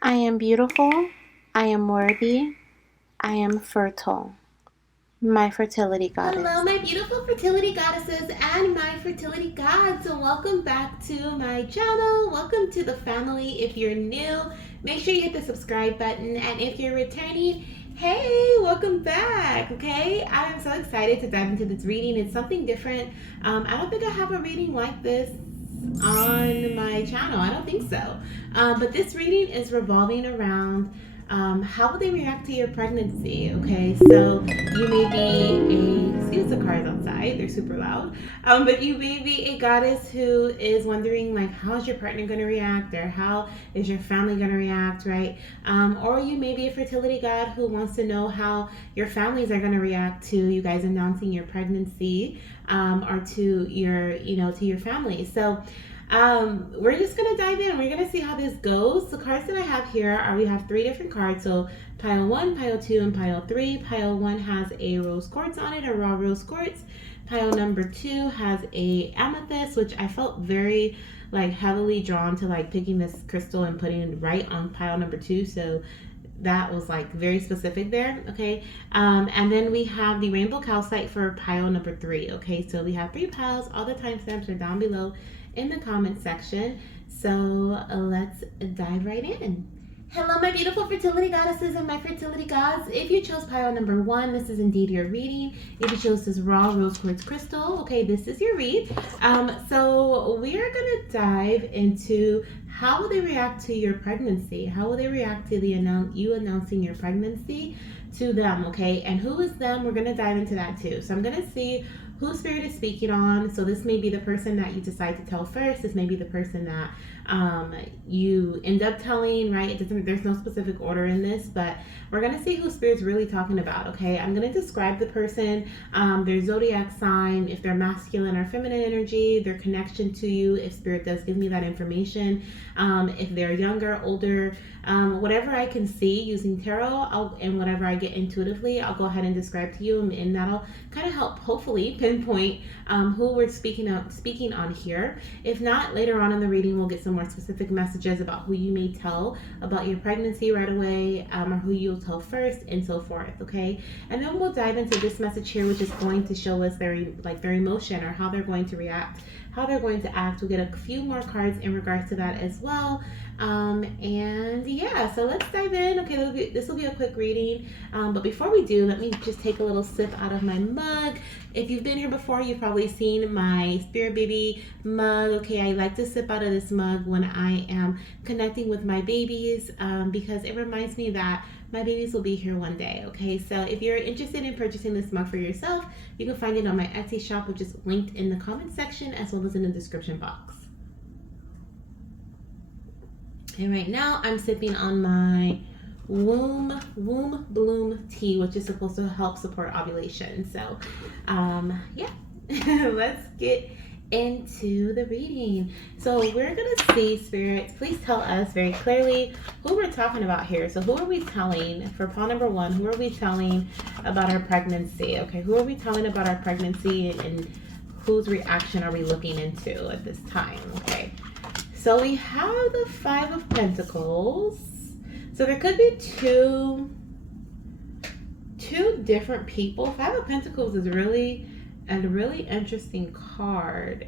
I am beautiful. I am worthy. I am fertile. My fertility goddess. Hello, my beautiful fertility goddesses and my fertility gods. So welcome back to my channel. Welcome to the family. If you're new, make sure you hit the subscribe button. And if you're returning, hey, welcome back. Okay, I'm so excited to dive into this reading. It's something different. I don't think I have a reading like this on my channel. I don't think so. But this reading is revolving around how will they react to your pregnancy? Okay, so you may be excuse the cars outside, they're super loud. But you may be a goddess who is wondering, like, how is your partner going to react, or how is your family going to react, right? Or you may be a fertility god who wants to know how your families are going to react to you guys announcing your pregnancy, or to your, to your family. So we're just gonna dive in. We're gonna see how this goes. The cards that I have here are, we have three different cards. So pile 1, pile 2, and pile 3. Pile 1 has a rose quartz on it, a raw rose quartz. Pile number 2 has a amethyst, which I felt very like heavily drawn to like picking this crystal and putting it right on pile number 2. So that was like very specific there. Okay, and then we have the rainbow calcite for pile number 3. Okay, so we have 3 piles. All the timestamps are down below in the comment section. So let's dive right in. Hello, my beautiful fertility goddesses and my fertility gods. If you chose pile number 1, this is indeed your reading. If you chose this raw rose quartz crystal, okay, this is your read. So we are gonna dive into how will they react to your pregnancy? How will they react to you announcing your pregnancy to them? Okay, and who is them? We're gonna dive into that too. So I'm gonna see who spirit is speaking on. So this may be the person that you decide to tell first. This may be the person that you end up telling, right? It doesn't, there's no specific order in this, but we're gonna see who spirit's really talking about. Okay, I'm gonna describe the person, their zodiac sign, if they're masculine or feminine energy, their connection to you, if spirit does give me that information, if they're younger, older, whatever I can see using tarot, and whatever I get intuitively, I'll go ahead and describe to you, and that'll kind of help hopefully pinpoint who we're speaking on here. If not, later on in the reading, we'll get some more specific messages about who you may tell about your pregnancy right away, or who you'll tell first, and so forth. Okay, and then we'll dive into this message here, which is going to show us their emotion, or how they're going to react, how they're going to act. We'll get a few more cards in regards to that as well. And yeah, so let's dive in. Okay, this will be a quick reading, but before we do, let me just take a little sip out of my mug. If you've been here before, you've probably seen my Spirit Baby mug. Okay, I like to sip out of this mug when I am connecting with my babies, because it reminds me that my babies will be here one day. Okay, so if you're interested in purchasing this mug for yourself, you can find it on my Etsy shop, which is linked in the comment section as well as in the description box. And right now I'm sipping on my womb bloom tea, which is supposed to help support ovulation. So yeah, let's get into the reading. So we're gonna see, spirits, please tell us very clearly who we're talking about here. So who are we telling for pile number 1? Who are we telling about our pregnancy? Okay, who are we telling about our pregnancy, and whose reaction are we looking into at this time? Okay, so we have the 5 of Pentacles. So there could be two different people. 5 of Pentacles is really a really interesting card.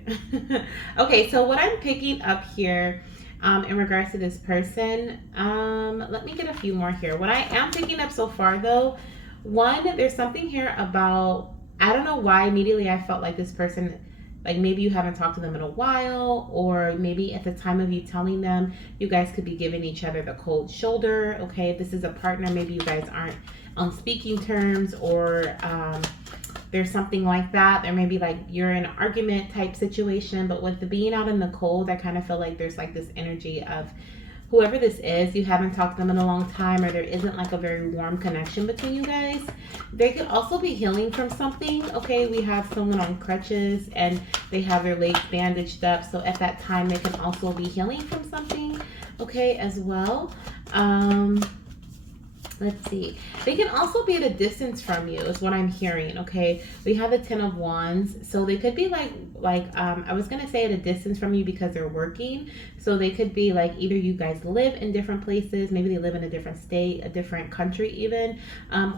Okay, so what I'm picking up here, in regards to this person, let me get a few more here. What I am picking up so far though, one, there's something here about, I don't know why immediately I felt like this person, like maybe you haven't talked to them in a while, or maybe at the time of you telling them, you guys could be giving each other the cold shoulder. Okay, if this is a partner, maybe you guys aren't on speaking terms, or there's something like that. There may be like you're in an argument type situation, but with the being out in the cold, I kind of feel like there's like this energy of whoever this is, you haven't talked to them in a long time, or there isn't like a very warm connection between you guys. They could also be healing from something. Okay, we have someone on crutches and they have their legs bandaged up, so at that time they can also be healing from something, okay, as well. Let's see. They can also be at a distance from you, is what I'm hearing. Okay, we have the Ten of Wands, so they could be I was gonna say at a distance from you because they're working. So they could be like either you guys live in different places, maybe they live in a different state, a different country even,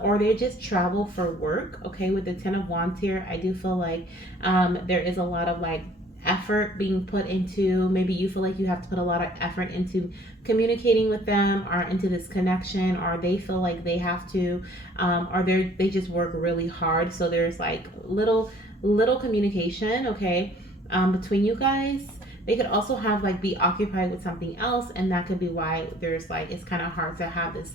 or they just travel for work. Okay, with the Ten of Wands here, I do feel like there is a lot of like effort being put into, maybe you feel like you have to put a lot of effort into communicating with them or into this connection, or they feel like they have to, or they just work really hard, so there's like little communication, okay, between you guys. They could also have like be occupied with something else, and that could be why there's like it's kind of hard to have this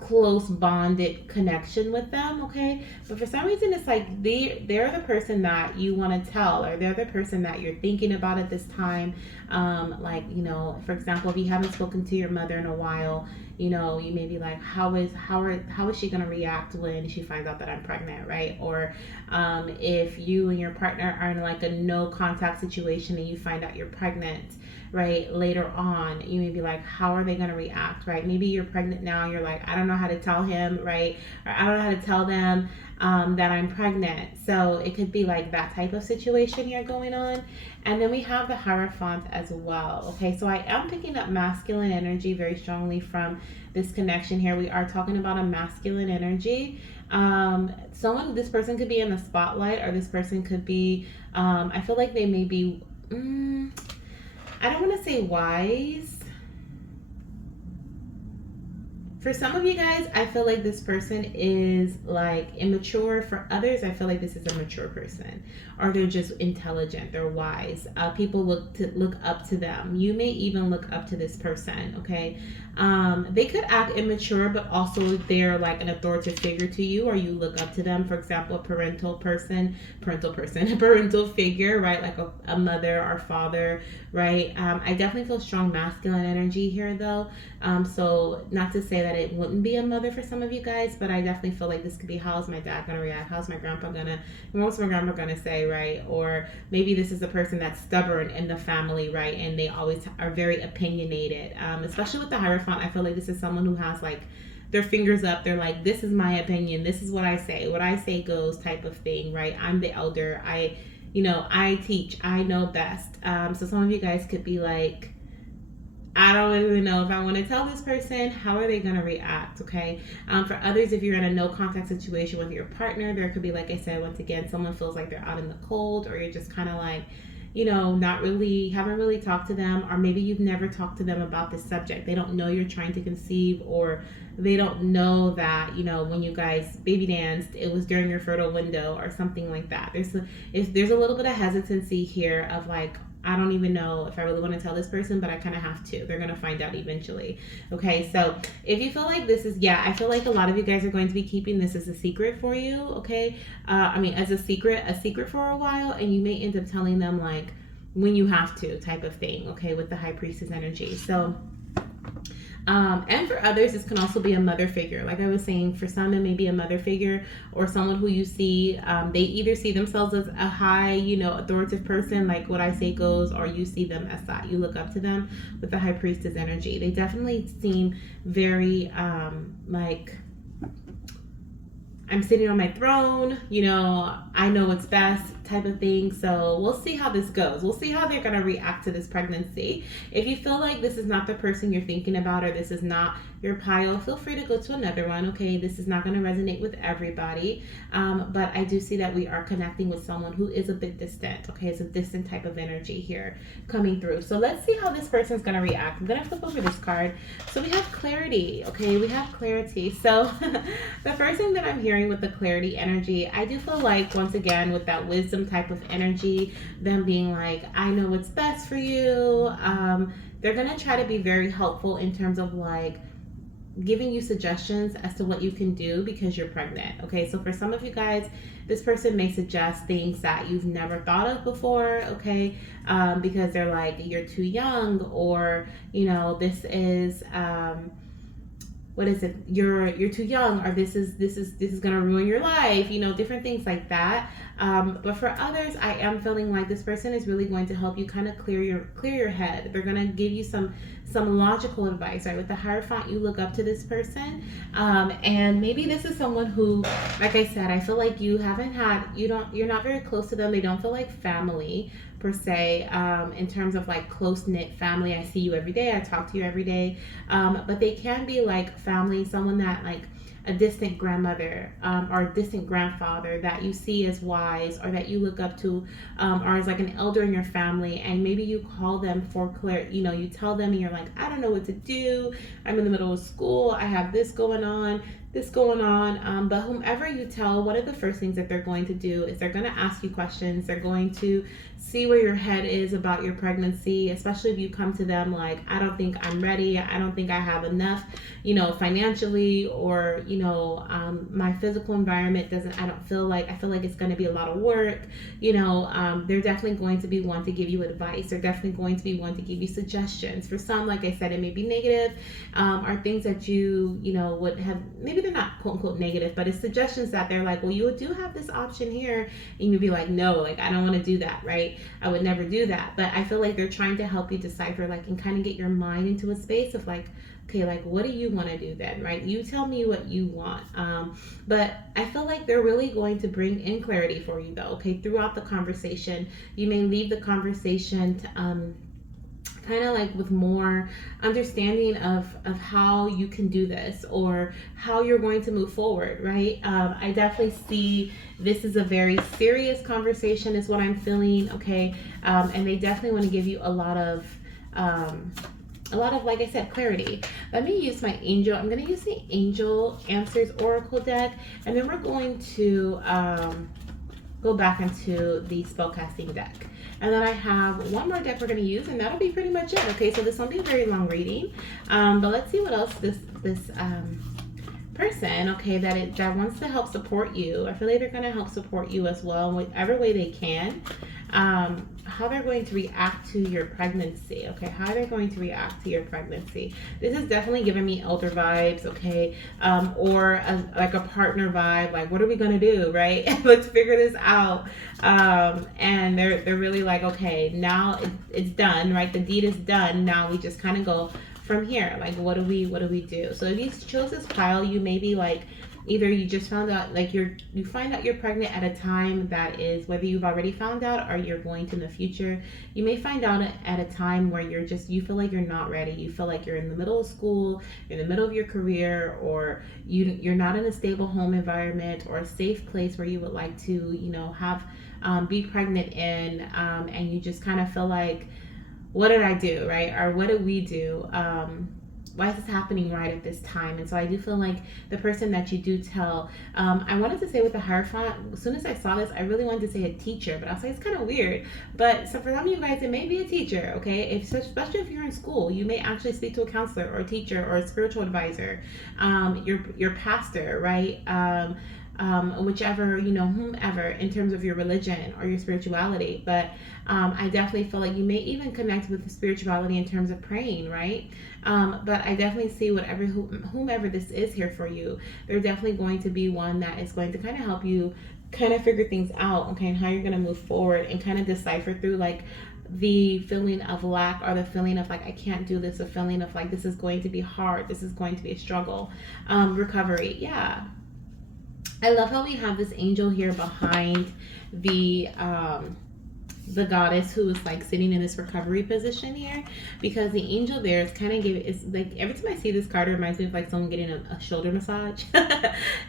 close bonded connection with them, okay? But for some reason it's like they're the person that you want to tell, or they're the person that you're thinking about at this time. Like, you know, for example, if you haven't spoken to your mother in a while, you know, you may be like, how is she gonna react when she finds out that I'm pregnant, right? Or if you and your partner are in like a no contact situation and you find out you're pregnant, right, later on, you may be like, how are they going to react, right? Maybe you're pregnant now, you're like, I don't know how to tell him, right? Or I don't know how to tell them that I'm pregnant. So it could be like that type of situation here going on. And then we have the Hierophant as well. Okay, so I am picking up masculine energy very strongly from this connection here. We are talking about a masculine energy. This person could be in the spotlight, or this person could be, I feel like they may be, I don't want to say wise. For some of you guys, I feel like this person is like immature. For others, I feel like this is a mature person, or they're just intelligent, they're wise. People look up to them. You may even look up to this person, okay? They could act immature, but also they're like an authoritative figure to you, or you look up to them. For example, a parental figure, right? Like a mother or father, right? I definitely feel strong masculine energy here, though. So not to say that it wouldn't be a mother for some of you guys, but I definitely feel like this could be, how's my dad gonna react? How's my grandpa gonna say, right? Or maybe this is a person that's stubborn in the family, right? And they always are very opinionated. Especially with the Hierophant, I feel like this is someone who has like their fingers up. They're like, this is my opinion. This is what I say goes type of thing, right? I'm the elder. I teach. I know best. So some of you guys could be like, I don't really know if I want to tell this person. How are they going to react? Okay. For others, if you're in a no contact situation with your partner, there could be, like I said, once again, someone feels like they're out in the cold, or you're just kind of like, haven't really talked to them, or maybe you've never talked to them about this subject. They don't know you're trying to conceive, or they don't know that, when you guys baby danced, it was during your fertile window or something like that. There's a little bit of hesitancy here of like, I don't even know if I really want to tell this person, but I kind of have to. They're going to find out eventually. Okay, so if you feel like this is, I feel like a lot of you guys are going to be keeping this as a secret for you, okay? As a secret for a while, and you may end up telling them like when you have to type of thing, okay, with the High Priestess energy. So, and for others, this can also be a mother figure. Like I was saying, for some, it may be a mother figure, or someone who you see, they either see themselves as a high, authoritative person, like what I say goes, or you see them as that. You look up to them with the High Priestess energy. They definitely seem very, like, I'm sitting on my throne, I know what's best type of thing. So we'll see how this goes. We'll see how they're going to react to this pregnancy. If you feel like this is not the person you're thinking about, or this is not your pile, feel free to go to another one, okay? This is not going to resonate with everybody. But I do see that we are connecting with someone who is a bit distant, okay? It's a distant type of energy here coming through. So let's see how this person's going to react. I'm going to flip over this card. So we have clarity, okay? We have clarity. So the first thing that I'm hearing with the clarity energy, I do feel like, once again, with that wisdom type of energy, them being like, I know what's best for you. They're going to try to be very helpful in terms of like giving you suggestions as to what you can do because you're pregnant. Okay, so for some of you guys, this person may suggest things that you've never thought of before, okay, because they're like, you're too young, or this is what is it, you're too young, or this is gonna ruin your life, different things like that. But for others, I am feeling like this person is really going to help you kind of clear your head. They're gonna give you some logical advice, right? With the Hierophant, you look up to this person, and maybe this is someone who, like I said, I feel like you're not very close to them. They don't feel like family per se, in terms of like close knit family. I see you every day, I talk to you every day, but they can be like family, someone that like a distant grandmother, or a distant grandfather that you see as wise, or that you look up to, or as like an elder in your family, and maybe you call them for clear, you tell them and you're like, I don't know what to do, I'm in the middle of school, I have this going on, but whomever you tell, one of the first things that they're going to do is they're going to ask you questions. They're going to see where your head is about your pregnancy, especially if you come to them like, I don't think I'm ready, I don't think I have enough, financially, or my physical environment doesn't, I feel like it's going to be a lot of work. They're definitely going to be one to give you advice. They're definitely going to be one to give you suggestions. For some, like I said, it may be negative, are things that you would have, maybe they're not quote unquote negative, but it's suggestions that they're like, well, you do have this option here, and you'd be like, no, like I don't want to do that, right? I would never do that. But I feel like they're trying to help you decipher, like, and kind of get your mind into a space of like, okay, like what do you want to do then, right? You tell me what you want. But I feel like they're really going to bring in clarity for you though. Okay, throughout the conversation, you may leave the conversation to, kind of like with more understanding of how you can do this, or how you're going to move forward, right? I definitely see this is a very serious conversation is what I'm feeling, okay? And they definitely want to give you a lot of, like I said, clarity. Let me use my angel. I'm going to use the Angel Answers Oracle deck, and then we're going to go back into the spellcasting deck. And then I have one more deck we're going to use, and that'll be pretty much it. Okay, so this won't be a very long reading, but let's see what else this person, okay, that wants to help support you. I feel like they're going to help support you as well in whatever way they can. How they're going to react to your pregnancy, okay? How they're going to react to your pregnancy. This is definitely giving me elder vibes, okay? Or like a partner vibe, like what are we gonna do, right? Let's figure this out. And they're really like, okay, now it's done, right? The deed is done. Now we just kind of go from here. Like, what do we do? So if you chose this pile, you may be like, either you just found out, like you find out you're pregnant at a time that is, whether you've already found out or you're going to in the future, you may find out at a time where you feel like you're not ready. You feel like you're in the middle of school, in the middle of your career, or you're not in a stable home environment or a safe place where you would like to, have be pregnant in, and you just kind of feel like, what did I do, right? Or what did we do? Why is this happening right at this time? And so I do feel like the person that you do tell, I wanted to say with the Hierophant, as soon as I saw this, I really wanted to say a teacher, but I was like, it's kind of weird. But so for some of you guys, it may be a teacher, okay? Especially if you're in school, you may actually speak to a counselor or a teacher or a spiritual advisor, your pastor, right? Whichever, whomever, in terms of your religion or your spirituality. But I definitely feel like you may even connect with the spirituality in terms of praying, right? But I definitely see whomever this is here for you, they're definitely going to be one that is going to kind of help you kind of figure things out, okay, and how you're going to move forward and kind of decipher through like the feeling of lack, or the feeling of like I can't do this, a feeling of like this is going to be hard, this is going to be a struggle. Recovery, yeah. I love how we have this angel here behind the goddess who is like sitting in this recovery position here, because the angel there is kind of giving, it's like every time I see this card, it reminds me of like someone getting a shoulder massage.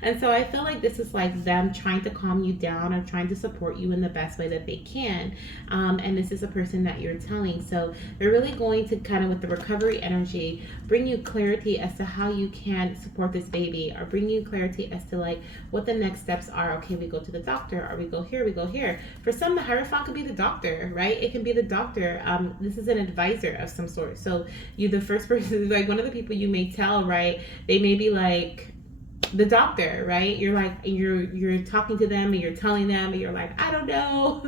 And so I feel like this is like them trying to calm you down or trying to support you in the best way that they can. And this is a person that you're telling, so they're really going to kind of, with the recovery energy, bring you clarity as to how you can support this baby, or bring you clarity as to like what the next steps are. Okay, we go to the doctor, or we go here. For some, the Hierophant could be the doctor, right? It can be the doctor. This is an advisor of some sort. So you, the first person, like one of the people you may tell, right? They may be like, the doctor, right? You're like, you're talking to them and you're telling them and you're like, I don't know,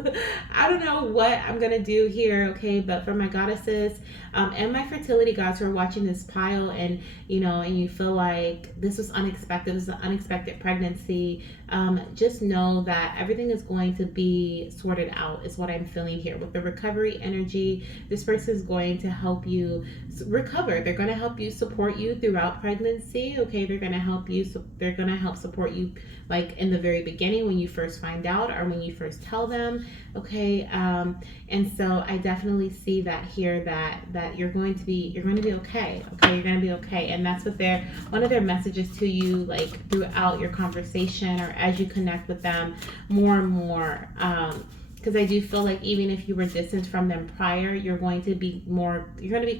I don't know what I'm gonna do here, okay? But for my goddesses and my fertility gods who are watching this pile, and and you feel like this was unexpected, this is an unexpected pregnancy, just know that everything is going to be sorted out. Is what I'm feeling here with the recovery energy. This person is going to help you recover. They're going to help you, support you throughout pregnancy. Okay, they're going to help you. They're going to help support you, like in the very beginning when you first find out or when you first tell them. Okay, and so I definitely see that here, that you're going to be okay. Okay, you're going to be okay, and that's what one of their messages to you, like throughout your conversation or as you connect with them more and more. Because I do feel like even if you were distant from them prior, you're going to be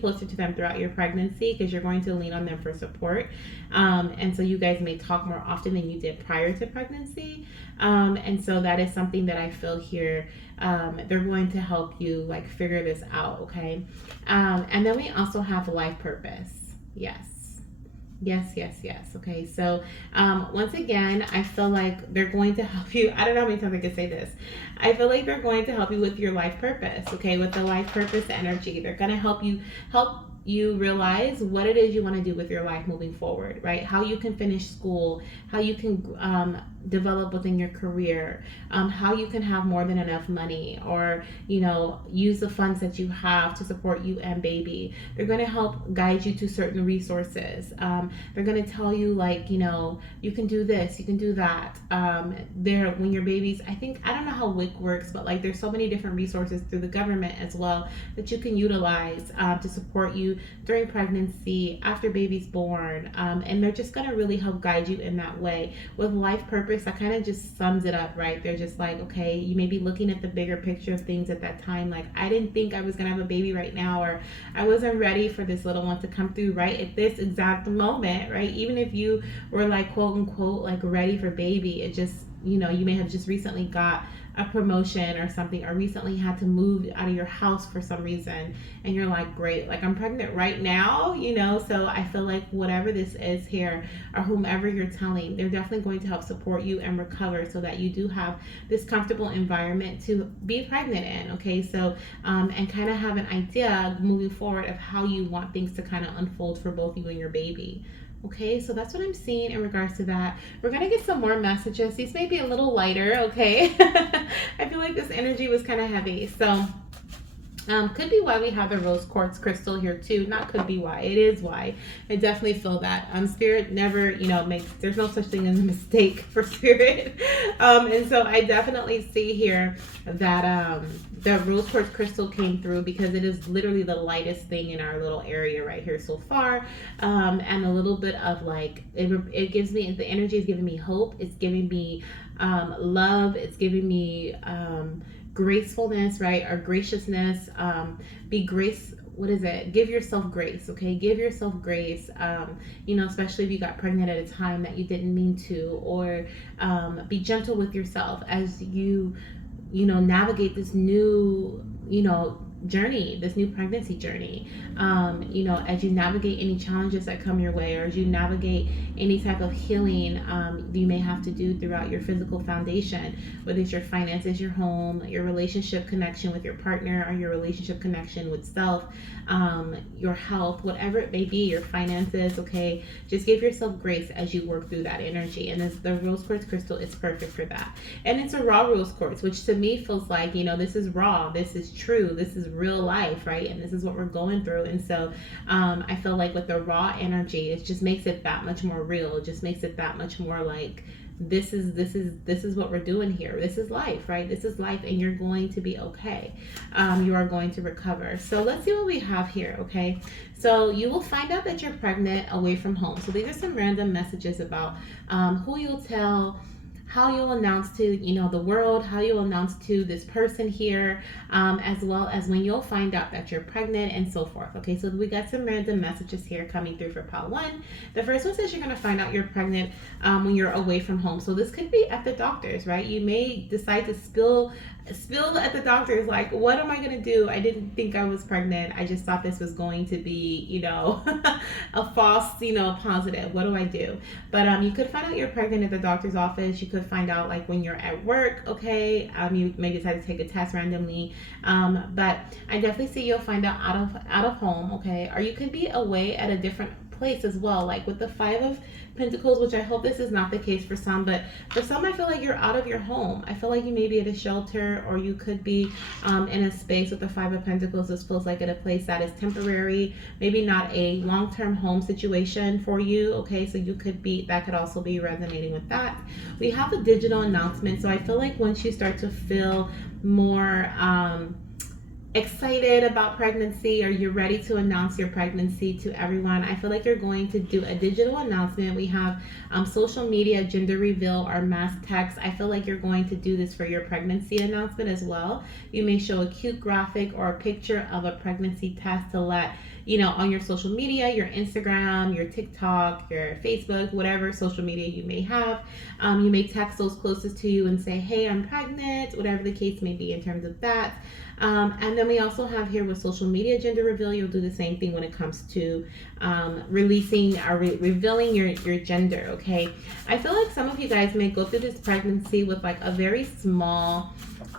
closer to them throughout your pregnancy, because you're going to lean on them for support. And so you guys may talk more often than you did prior to pregnancy. And so that is something that I feel here. They're going to help you like figure this out, okay? And then we also have life purpose. Yes. Yes. Okay, so once again, I feel like they're going to help you. I don't know how many times I can say this. I feel like they're going to help you with your life purpose. Okay, with the life purpose energy, they're going to help you realize what it is you want to do with your life moving forward, right? How you can finish school, how you can develop within your career, how you can have more than enough money, or use the funds that you have to support you and baby. They're going to help guide you to certain resources. They're going to tell you, like, you can do this, you can do that. When your babies, I don't know how WIC works, but like there's so many different resources through the government as well that you can utilize to support you during pregnancy, after baby's born, and they're just going to really help guide you in that way. With life purpose, that kind of just sums it up, right? They're just like, okay, you may be looking at the bigger picture of things at that time, like, I didn't think I was going to have a baby right now, or I wasn't ready for this little one to come through right at this exact moment, right? Even if you were like, quote unquote, like ready for baby, it just, you may have just recently got a promotion or something, or recently had to move out of your house for some reason, and you're like, great, like I'm pregnant right now, so I feel like whatever this is here, or whomever you're telling, they're definitely going to help support you and recover, so that you do have this comfortable environment to be pregnant in. Okay, so and kind of have an idea moving forward of how you want things to kind of unfold for both you and your baby. Okay, so that's what I'm seeing in regards to that. We're going to get some more messages. These may be a little lighter, okay? I feel like this energy was kind of heavy. So could be why we have the rose quartz crystal here too. Not could be why, it is why. I definitely feel that. Spirit never, there's no such thing as a mistake for spirit. And so I definitely see here that the rose quartz crystal came through, because it is literally the lightest thing in our little area right here so far. And a little bit of like, it gives me, the energy is giving me hope. It's giving me love. It's giving me gracefulness, right? Or graciousness. Be grace. What is it? Give yourself grace. Okay, give yourself grace. Especially if you got pregnant at a time that you didn't mean to, or be gentle with yourself as you navigate this new journey, this new pregnancy journey. As you navigate any challenges that come your way, or as you navigate any type of healing you may have to do throughout your physical foundation, whether it's your finances, your home, your relationship connection with your partner, or your relationship connection with self, your health, whatever it may be, your finances. Okay, just give yourself grace as you work through that energy. And the rose quartz crystal is perfect for that. And it's a raw rose quartz, which to me feels like, this is raw, this is true, this is real life, right? And this is what we're going through. And so I feel like with the raw energy, it just makes it that much more real. It just makes it that much more like, this is what we're doing here. This is life, right? This is life, and you're going to be okay. You are going to recover. So let's see what we have here. Okay, so you will find out that you're pregnant away from home. So these are some random messages about who you'll tell, how you'll announce to the world, how you'll announce to this person here, as well as when you'll find out that you're pregnant, and so forth. Okay, so we got some random messages here coming through for pile 1. The first one says you're going to find out you're pregnant when you're away from home. So this could be at the doctor's, right? You may decide to still at the doctor's like, what am I going to do? I didn't think I was pregnant. I just thought this was going to be, a false, positive. What do I do? But you could find out you're pregnant at the doctor's office. You could find out like when you're at work, okay? You may decide to take a test randomly. But I definitely see you'll find out out of home, okay? Or you could be away at a different place as well, like with the Five of Pentacles, which I hope this is not the case for some, but for some I feel like you're out of your home. I feel like you may be at a shelter, or you could be in a space with the Five of Pentacles. This feels like at a place that is temporary, maybe not a long-term home situation for you, okay? So you could be, that could also be resonating with that. We have a digital announcement, so I feel like once you start to feel more excited about pregnancy, or you're ready to announce your pregnancy to everyone, I feel like you're going to do a digital announcement. We have social media, gender reveal, or mass text. I feel like you're going to do this for your pregnancy announcement as well. You may show a cute graphic or a picture of a pregnancy test to let on your social media, your Instagram, your TikTok, your Facebook, whatever social media you may have. You may text those closest to you and say, hey, I'm pregnant, whatever the case may be in terms of that. And then we also have here with social media gender reveal, you'll do the same thing when it comes to releasing or revealing your gender, okay? I feel like some of you guys may go through this pregnancy with like a very small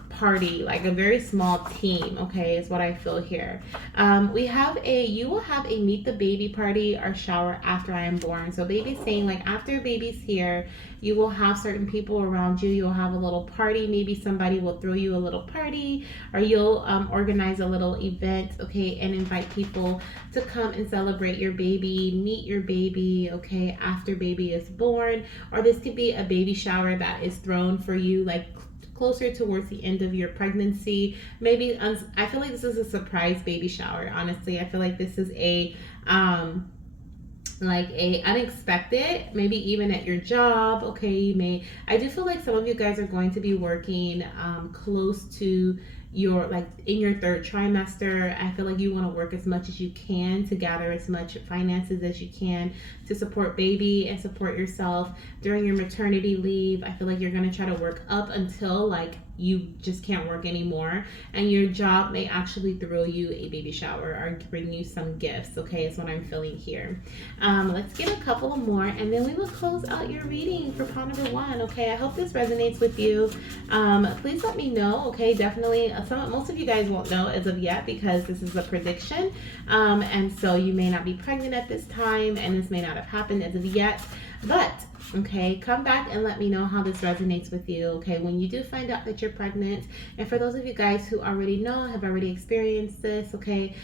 party, like a very small team, okay, is what I feel here. You will have a meet the baby party or shower after I am born. So baby's saying like after baby's here, you will have certain people around you. You'll have a little party. Maybe somebody will throw you a little party, or you'll organize a little event, okay, and invite people to come and celebrate your baby, meet your baby, okay, after baby is born. Or this could be a baby shower that is thrown for you, like closer towards the end of your pregnancy. Maybe I feel like this is a surprise baby shower. Honestly, I feel like this is a unexpected, maybe even at your job, okay. I do feel like some of you guys are going to be working close to your, like in your third trimester. I feel like you want to work as much as you can to gather as much finances as you can to support baby and support yourself during your maternity leave. I feel like you're going to try to work up until like you just can't work anymore, and your job may actually throw you a baby shower or bring you some gifts, okay, is what I'm feeling here. Let's get a couple of more, and then we will close out your reading for pawn number one, okay? I hope this resonates with you. Please let me know, okay? Definitely, most of you guys won't know as of yet because this is a prediction, and so you may not be pregnant at this time, and this may not have happened as of yet, but okay, come back and let me know how this resonates with you, okay, when you do find out that you're pregnant. And for those of you guys who already know, have already experienced this, okay,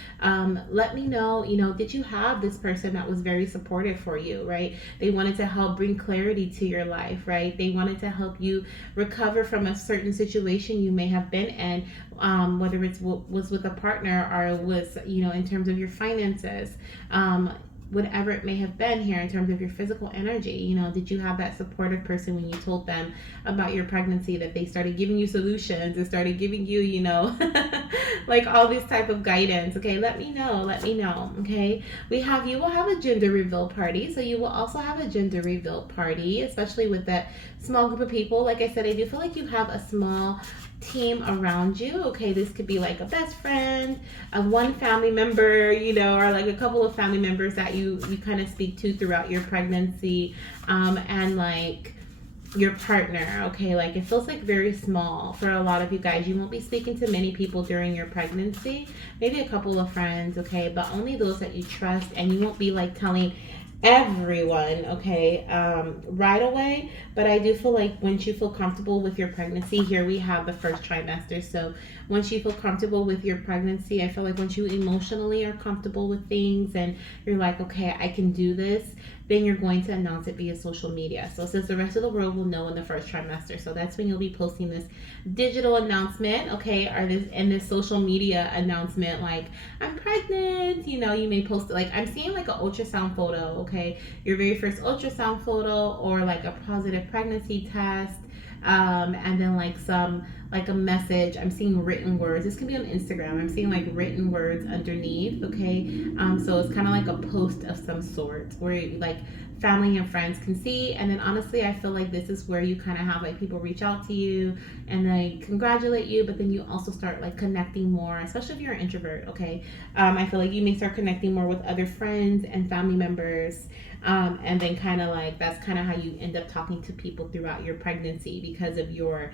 let me know, did you have this person that was very supportive for you, right? They wanted to help bring clarity to your life, right? They wanted to help you recover from a certain situation you may have been in, whether it was with a partner, or it was, in terms of your finances, whatever it may have been here in terms of your physical energy. Did you have that supportive person when you told them about your pregnancy, that they started giving you solutions and started giving you, like all this type of guidance? Okay, let me know, okay? You will have a gender reveal party. So you will also have a gender reveal party, especially with that small group of people. Like I said, I do feel like you have a small team around you, okay? This could be like a best friend, one family member, or like a couple of family members that you kind of speak to throughout your pregnancy, and like your partner, okay? Like it feels like very small for a lot of you guys. You won't be speaking to many people during your pregnancy, maybe a couple of friends, okay, but only those that you trust, and you won't be like telling everyone, okay, right away. But I do feel like once you feel comfortable with your pregnancy, here we have the first trimester. So once you feel comfortable with your pregnancy, I feel like once you emotionally are comfortable with things and you're like, okay, I can do this, then you're going to announce it via social media. So since the rest of the world will know in the first trimester, so that's when you'll be posting this digital announcement, okay, or this social media announcement, like I'm pregnant. You may post it, like I'm seeing like an ultrasound photo, okay, your very first ultrasound photo, or like a positive pregnancy test, and then like some like a message. I'm seeing written words. This can be on Instagram. I'm seeing like written words underneath. Okay, so it's kind of like a post of some sort where like family and friends can see. And then honestly, I feel like this is where you kind of have like people reach out to you and they congratulate you, but then you also start like connecting more, especially if you're an introvert. Okay, I feel like you may start connecting more with other friends and family members. And then kind of like that's kind of how you end up talking to people throughout your pregnancy because of your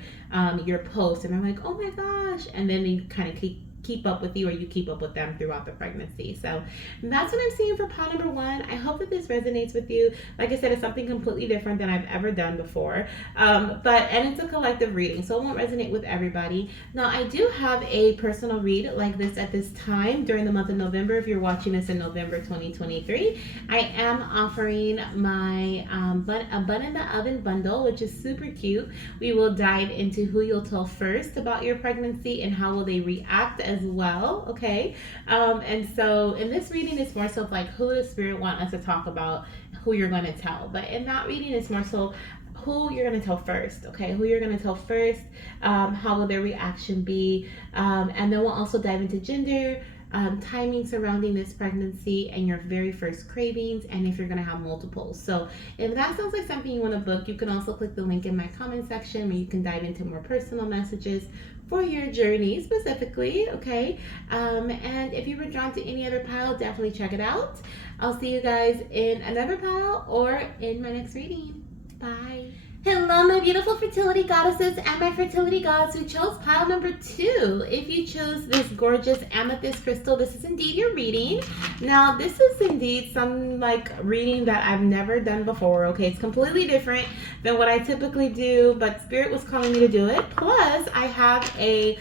post, and they're like, oh my gosh, and then they kind of keep up with you, or you keep up with them throughout the pregnancy. So that's what I'm seeing for pile number one. I hope that this resonates with you. Like I said, it's something completely different than I've ever done before, and it's a collective reading, so it won't resonate with everybody. Now I do have a personal read like this at this time during the month of November. If you're watching this in November 2023, I am offering my a bun in the oven bundle, which is super cute. We will dive into who you'll tell first about your pregnancy and how will they react as well. Okay, and so in this reading, it's more so like who does spirit want us to talk about, who you're going to tell. But in that reading, it's more so who you're going to tell first. Okay, who you're going to tell first, how will their reaction be, and then we'll also dive into gender, timing surrounding this pregnancy, and your very first cravings, and if you're going to have multiples. So if that sounds like something you want to book, you can also click the link in my comment section where you can dive into more personal messages for your journey specifically. Okay, and if you were drawn to any other pile, definitely check it out. I'll see you guys in another pile or in my next reading. Bye. Hello, my beautiful fertility goddesses and my fertility gods who chose pile number 2. If you chose this gorgeous amethyst crystal, this is indeed your reading. Now, this is indeed some like reading that I've never done before. Okay, it's completely different than what I typically do, but Spirit was calling me to do it. Plus, I have a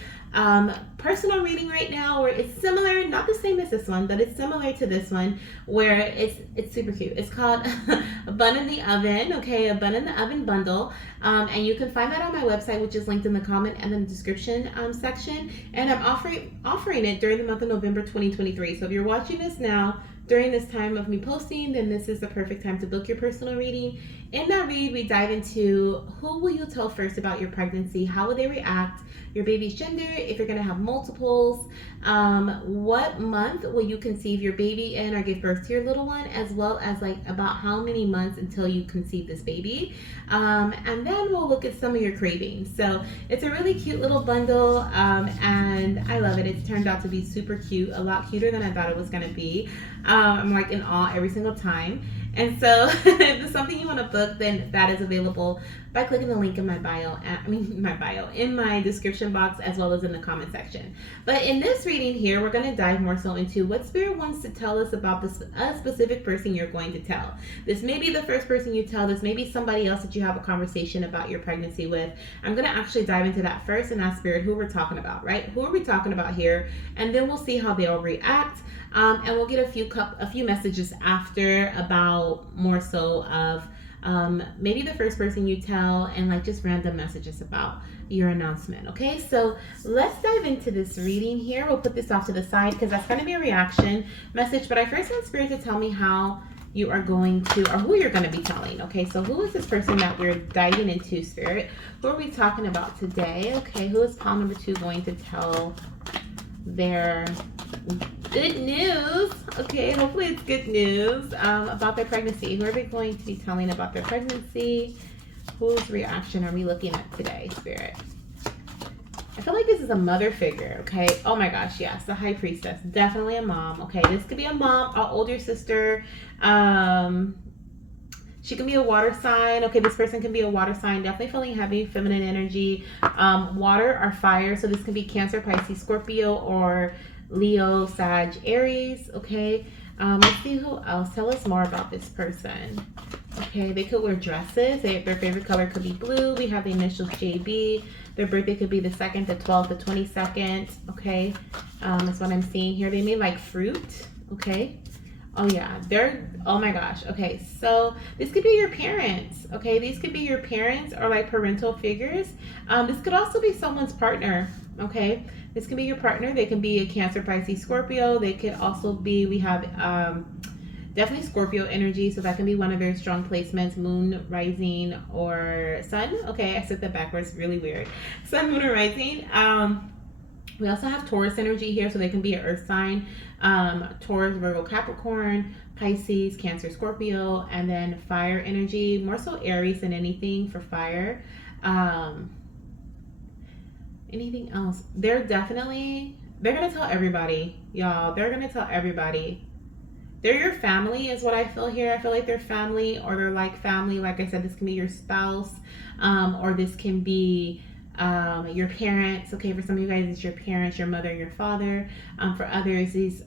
personal reading right now where it's similar, not the same as this one, but it's similar to this one, where it's super cute. It's called a bun in the oven. Okay, a bun in the oven bundle, and you can find that on my website, which is linked in the comment and the description section. And I'm offering it during the month of November 2023. So if you're watching this now during this time of me posting, then this is the perfect time to book your personal reading. In that read, we dive into who will you tell first about your pregnancy, how will they react, your baby's gender, if you're going to have multiples, what month will you conceive your baby in or give birth to your little one, as well as like about how many months until you conceive this baby, and then we'll look at some of your cravings. So it's a really cute little bundle, and I love it. It's turned out to be super cute, a lot cuter than I thought it was going to be. I'm like in awe every single time. And so if it's something you want to book, then that is available by clicking the link in my bio, in my description box, as well as in the comment section. But in this reading here, we're going to dive more so into what Spirit wants to tell us about a specific person you're going to tell. This may be the first person you tell. This may be somebody else that you have a conversation about your pregnancy with. I'm going to actually dive into that first and ask Spirit who we're talking about, right? Who are we talking about here? And then we'll see how they'll react. And we'll get a few messages after about more so of maybe the first person you tell, and like just random messages about your announcement. Okay, so let's dive into this reading here. We'll put this off to the side because that's going to be a reaction message, but I first want Spirit to tell me how you are going to, or who you're going to be telling. Okay, so who is this person that we're diving into, Spirit? Who are we talking about today? Okay, who is pile number 2 going to tell their good news? Okay, hopefully it's good news about their pregnancy. Who are we going to be telling about their pregnancy? Whose reaction are we looking at today, Spirit? I feel like this is a mother figure, okay? Oh my gosh, yes, the high priestess. Definitely a mom, okay? This could be a mom, an older sister. She can be a water sign. Okay, this person can be a water sign. Definitely feeling heavy, feminine energy. Water or fire. So this can be Cancer, Pisces, Scorpio, or Leo, Sag, Aries. Okay, let's see who else. Tell us more about this person. Okay, they could wear dresses. Their favorite color could be blue. We have the initials JB. Their birthday could be the 2nd, the 12th, the 22nd. Okay, that's what I'm seeing here. They may like fruit. Okay. Oh yeah, oh my gosh. Okay, so this could be your parents. Okay, these could be your parents or like parental figures. This could also be someone's partner. Okay, this can be your partner. They can be a Cancer, Pisces, Scorpio. They could also be, we have Definitely Scorpio energy, so that can be one of their strong placements: moon, rising, or sun. Okay, I said that backwards, really weird. Sun, moon, or rising. We also have Taurus energy here, so they can be an earth sign: Taurus, Virgo, Capricorn, Pisces, Cancer, Scorpio. And then fire energy, more so Aries than anything for fire. um Anything else? They're gonna tell everybody, y'all. They're gonna tell everybody. They're your family, is what I feel here. I feel like they're family, or they're like family. Like I said, this can be your spouse, or this can be your parents. Okay, for some of you guys, it's your parents, your mother, your father. For others, this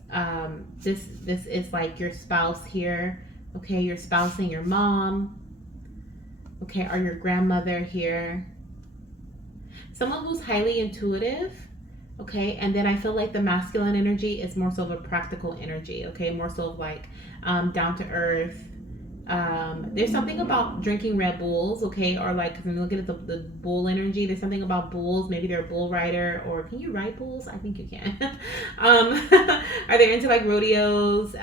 is like your spouse here. Okay, your spouse and your mom. Okay, or your grandmother here. Someone who's highly intuitive. Okay, and then I feel like the masculine energy is more so of a practical energy. Okay, more so of like down to earth. There's something about drinking Red Bulls. Okay, or like, because I'm looking at the bull energy, there's something about bulls. Maybe they're a bull rider, or can you ride bulls? I think you can. Are they into like rodeos?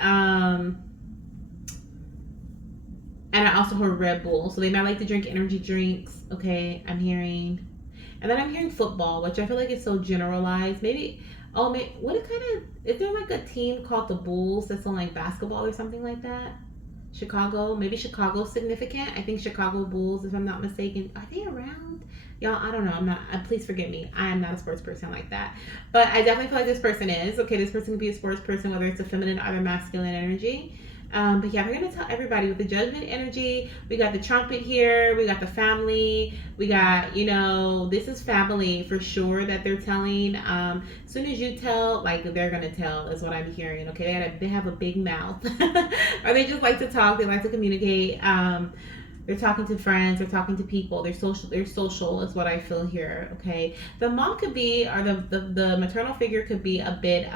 And I also heard Red Bull, so they might like to drink energy drinks. Okay, I'm hearing. And then I'm hearing football, which I feel like is so generalized. Maybe, oh, what it kind of, is there like a team called the Bulls that's on like basketball or something like that? Chicago, maybe Chicago's significant. I think Chicago Bulls, if I'm not mistaken. Are they around? Y'all, I don't know. I'm not, please forgive me. I am not a sports person like that. But I definitely feel like this person is. Okay, this person can be a sports person, whether it's a feminine or masculine energy. But yeah, we're going to tell everybody with the judgment energy. We got the trumpet here. We got the family. We got, this is family for sure that they're telling. As soon as you tell, like, they're going to tell is what I'm hearing. Okay, they have a big mouth. Or they just like to talk. They like to communicate. They're talking to friends. They're talking to people. They're social. They're social is what I feel here. Okay, the mom could be, or the maternal figure could be a bit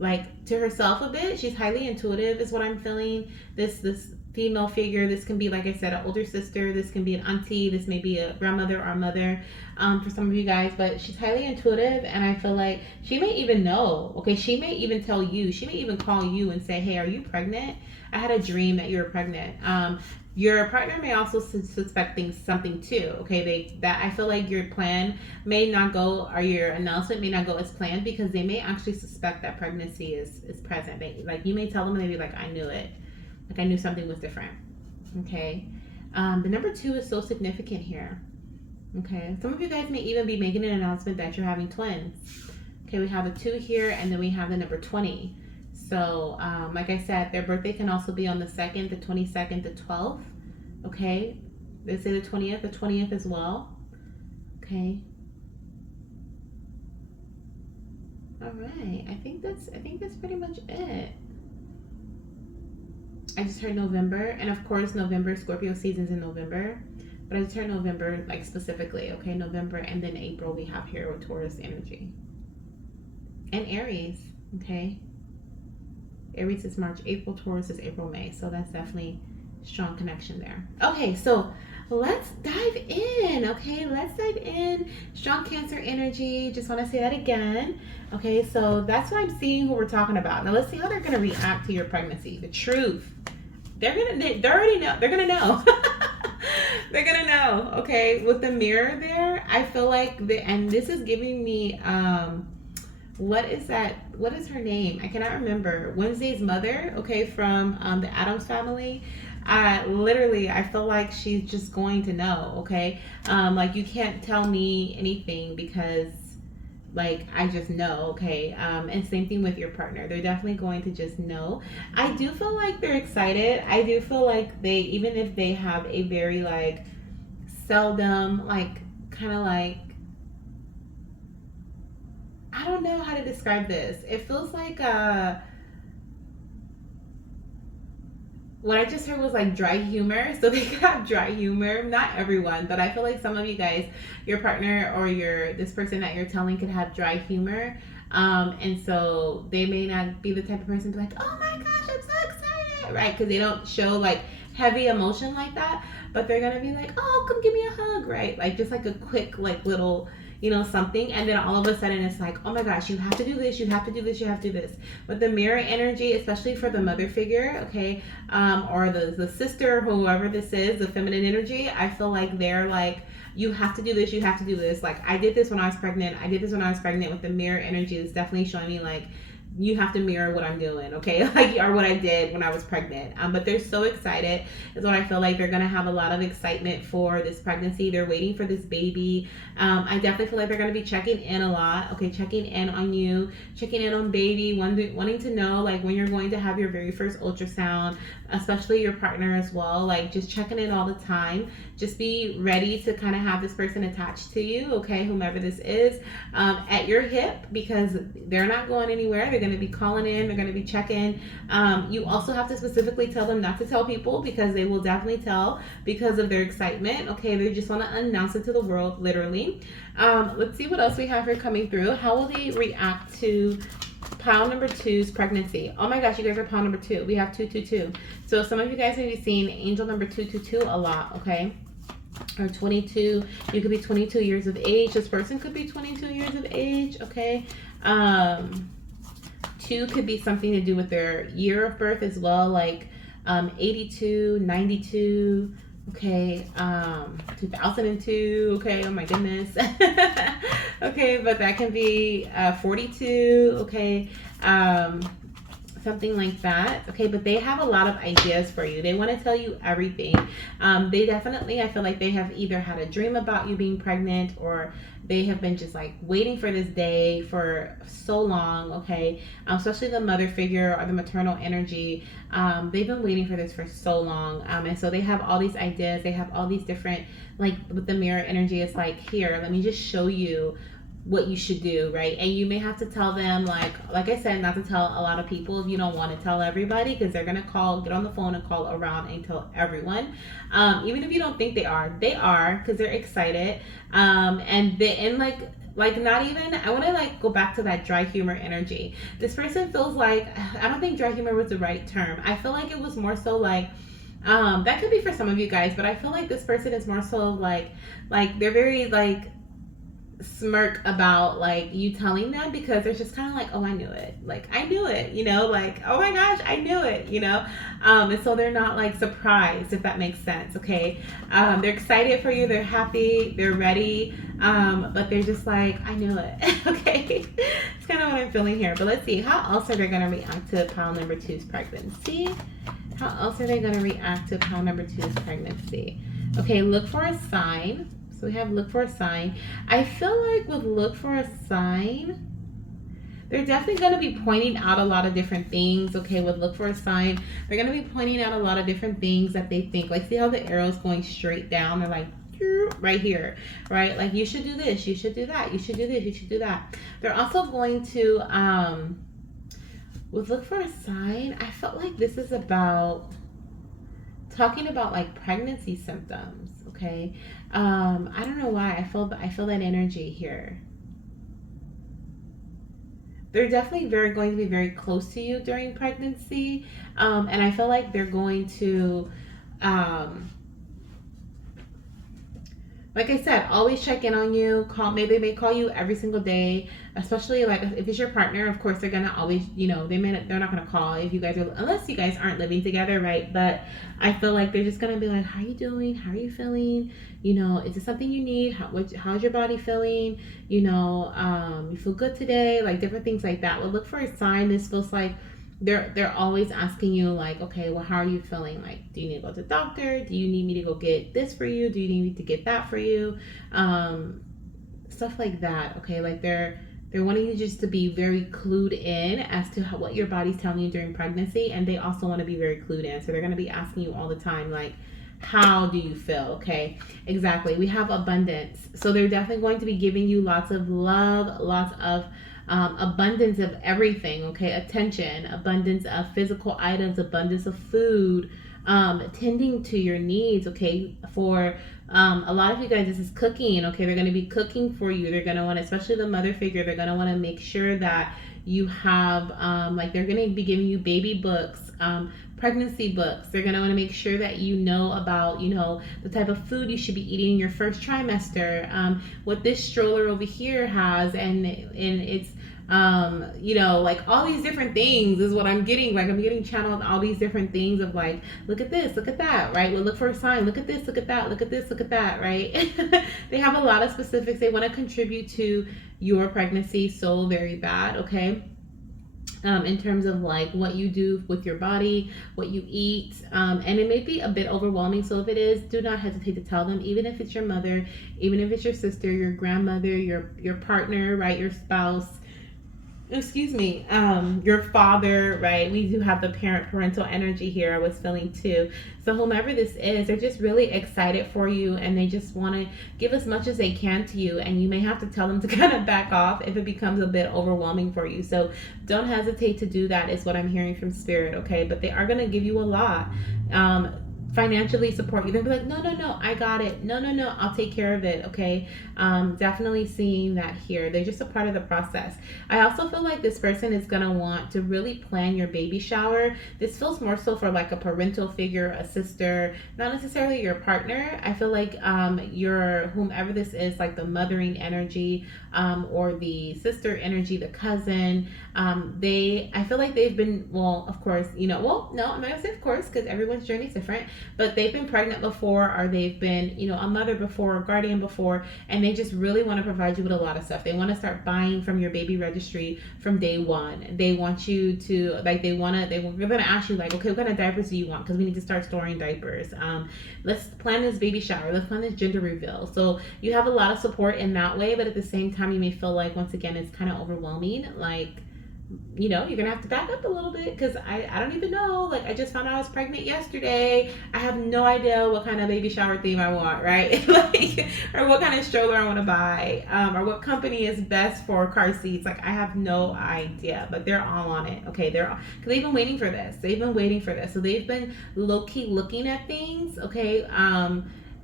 like to herself a bit. She's highly intuitive is what I'm feeling. This female figure, this can be, like I said, an older sister, this can be an auntie, this may be a grandmother or a mother, for some of you guys. But she's highly intuitive, and I feel like she may even know. Okay, she may even tell you, she may even call you and say, hey, are you pregnant? I had a dream that you were pregnant. Your partner may also suspect something too. Okay, that I feel like your plan may not go, or your announcement may not go as planned, because they may actually suspect that pregnancy is present. Like, you may tell them and they be like, I knew it. Like, I knew something was different. Okay, the number 2 is so significant here. Okay, some of you guys may even be making an announcement that you're having twins. Okay, we have a 2 here, and then we have the number 20. So, like I said, their birthday can also be on the 2nd, the 22nd, the 12th. Okay, they say the 20th as well. Okay. All right. I think that's pretty much it. I just heard November, and of course, November, Scorpio season's in November. But I just heard November, like, specifically. Okay, November, and then April we have here with Taurus energy and Aries. Okay. Aries is March, April. Taurus is April, May. So that's definitely strong connection there. Okay, so let's dive in. Okay, let's dive in. Strong Cancer energy. Just want to say that again. Okay, so that's what I'm seeing who we're talking about. Now let's see how they're gonna react to your pregnancy. The truth. They already know. They're gonna know. They're gonna know. Okay, with the mirror there, I feel like and this is giving me what is that? What is her name? I cannot remember. Wednesday's mother, okay, from the Addams family. I feel like she's just going to know, okay? Like, you can't tell me anything because, like, I just know, okay? And same thing with your partner. They're definitely going to just know. I do feel like they're excited. I do feel like even if they have a very, like, seldom, like, kind of like, I don't know how to describe this. It feels like what I just heard was like dry humor. So they could have dry humor. Not everyone, but I feel like some of you guys, your partner or this person that you're telling could have dry humor. And so they may not be the type of person to be like, oh my gosh, I'm so excited, right? Because they don't show like heavy emotion like that. But they're gonna be like, oh, come give me a hug, right? Like, just like a quick, like, little, something, and then all of a sudden it's like, oh my gosh, you have to do this, you have to do this, you have to do this. But the mirror energy, especially for the mother figure, okay, or the sister, whoever this is, the feminine energy, I feel like they're like, you have to do this, you have to do this. Like, I did this when I was pregnant, with the mirror energy. It's definitely showing me like, you have to mirror what I'm doing, okay? Like, or what I did when I was pregnant. But they're so excited, is what I feel like. They're gonna have a lot of excitement for this pregnancy. They're waiting for this baby. I definitely feel like they're gonna be checking in a lot, okay? Checking in on you, checking in on baby, wanting to know like when you're going to have your very first ultrasound, especially your partner as well. Like, just checking in all the time. Just be ready to kind of have this person attached to you, okay? Whomever this is, at your hip, because they're not going anywhere. They're going to be calling in, they're going to be checking. You also have to specifically tell them not to tell people, because they will definitely tell because of their excitement, okay? They just want to announce it to the world, literally. Let's see what else we have here coming through. How will they react to pile number 2's pregnancy? Oh my gosh, you guys are pile number 2. We have 222. So some of you guys may be seeing angel number 222 a lot, okay? Or 22. You could be 22 years of age. This person could be 22 years of age, okay? 2 could be something to do with their year of birth as well, like 82, 92, okay, 2002, okay, oh my goodness. Okay, but that can be 42, okay, something like that, okay? But they have a lot of ideas for you. They want to tell you everything. They definitely, I feel like they have either had a dream about you being pregnant, or they have been just like waiting for this day for so long, okay? Especially the mother figure or the maternal energy. They've been waiting for this for so long. And so they have all these ideas. They have all these different, like with the mirror energy, it's like, here, let me just show you what you should do, right? And you may have to tell them, like I said, not to tell a lot of people if you don't want to tell everybody, because they're gonna get on the phone and call around and tell everyone. Even if you don't think they are, because they're excited. And like not even, I want to like go back to that dry humor energy. This person feels like, I don't think dry humor was the right term. I feel like it was more so like, that could be for some of you guys, but I feel like this person is more so like they're very like smirk about like you telling them, because they're just kind of like, oh, I knew it, like I knew it, like, oh my gosh, I knew it, and so they're not like surprised, if that makes sense, okay? They're excited for you, they're happy, they're ready, but they're just like, I knew it. Okay, it's kind of what I'm feeling here. But let's see, how else are they going to react to pile number 2's pregnancy? How else are they going to react to pile number 2's pregnancy? Okay, look for a sign. So we have look for a sign. I feel like with look for a sign, they're definitely going to be pointing out a lot of different things. Okay, with look for a sign, they're going to be pointing out a lot of different things that they think. Like, see how the arrow's going straight down? They're like, right here, right? Like, you should do this, you should do that, you should do this, you should do that. They're also going to, with look for a sign, I felt like this is about talking about like pregnancy symptoms, okay? I don't know why I feel that energy here. They're definitely going to be very close to you during pregnancy, and I feel like they're going to, like I said, always check in on you. Maybe they may call you every single day, especially like if it's your partner. Of course, they're gonna always, they're not gonna call if you guys are, unless you guys aren't living together, right? But I feel like they're just gonna be like, how are you doing? How are you feeling? Is it something you need? How's your body feeling? You feel good today? Like different things like that. Well, look for a sign. This feels like they're always asking you, like, okay, well, how are you feeling? Like, do you need to go to the doctor? Do you need me to go get this for you? Do you need me to get that for you? Stuff like that. Okay, like they're wanting you just to be very clued in as to what your body's telling you during pregnancy, and they also want to be very clued in. So they're going to be asking you all the time, like, how do you feel? Okay, exactly. We have abundance, so they're definitely going to be giving you lots of love, lots of abundance of everything, okay? Attention, abundance of physical items, abundance of food, tending to your needs, okay? For a lot of you guys, this is cooking, okay? They're going to be cooking for you. They're going to want, especially the mother figure, they're going to want to make sure that You have like they're going to be giving you baby books, pregnancy books. They're going to want to make sure that you know about, you know, the type of food you should be eating in your first trimester, what this stroller over here has, and it's you know, like all these different things is what I'm getting. Like I'm getting channeled all these different things of like, look at this, look at that, right? We'll look for a sign, look at this, look at that, look at this, look at that, right? They have a lot of specifics. They want to contribute to your pregnancy so very bad, okay? In terms of like what you do with your body, what you eat, and it may be a bit overwhelming. So if it is, do not hesitate to tell them, even if it's your mother, even if it's your sister, your grandmother, your partner, right, your spouse, excuse me, your father, right? We do have the parental energy here. I was feeling too. So whomever this is, they're just really excited for you, and they just want to give as much as they can to you, and you may have to tell them to kind of back off if it becomes a bit overwhelming for you. So don't hesitate to do that, is what I'm hearing from spirit, okay? But they are going to give you a lot. Financially support you. They'll be like, no, no, no, I got it. No, no, no, I'll take care of it. Okay. Definitely seeing that here. They're just a part of the process. I also feel like this person is going to want to really plan your baby shower. This feels more so for like a parental figure, a sister, not necessarily your partner. I feel like your whomever this is, like the mothering energy, or the sister energy, the cousin. I feel like they've been, well, of course, you know, well, no, I'm not gonna say of course, because everyone's journey is different, but they've been pregnant before, or they've been, you know, a mother before, a guardian before, and they just really want to provide you with a lot of stuff. They want to start buying from your baby registry from day one. They want you to, like, they're going to ask you, like, okay, what kind of diapers do you want? Because we need to start storing diapers. Let's plan this baby shower. Let's plan this gender reveal. So you have a lot of support in that way, but at the same time, you may feel like, once again, it's kind of overwhelming. Like, you know, you're gonna have to back up a little bit, because I don't even know. Like, I just found out I was pregnant yesterday. I have no idea what kind of baby shower theme I want, right? Like, or what kind of stroller I want to buy, or what company is best for car seats. Like, I have no idea, but they're all on it. Okay, because they've been waiting for this. So they've been low key looking at things. Okay,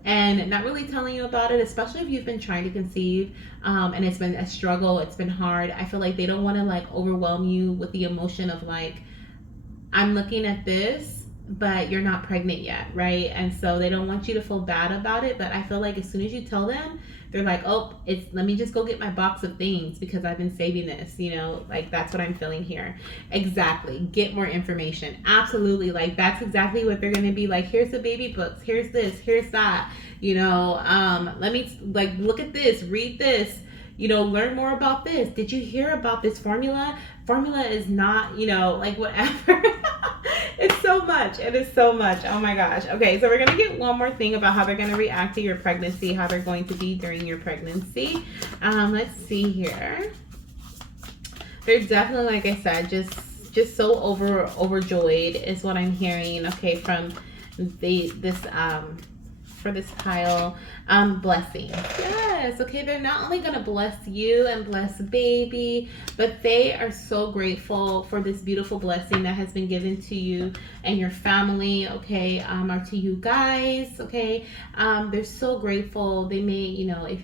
and not really telling you about it, especially if you've been trying to conceive, and it's been a struggle, it's been hard. I feel like they don't want to like overwhelm you with the emotion of like, I'm looking at this, but you're not pregnant yet, right? And so they don't want you to feel bad about it. But I feel like as soon as you tell them, they're like, oh, let me just go get my box of things because I've been saving this, you know, like that's what I'm feeling here. Exactly. Get more information. Absolutely. Like that's exactly what they're going to be like. Here's the baby books. Here's this. Here's that. You know, let me like look at this, read this, you know, learn more about this. Did you hear about this formula? Formula is not, you know, like whatever. It's so much. It is so much. Oh my gosh. Okay, so we're going to get one more thing about how they're going to react to your pregnancy, how they're going to be during your pregnancy. Let's see here. They're definitely, like I said, just so overjoyed is what I'm hearing, okay, from for this pile. Blessing. Yes, okay, they're not only gonna bless you and bless baby, but they are so grateful for this beautiful blessing that has been given to you and your family, okay, or to you guys, okay. They're so grateful. They may, you know, if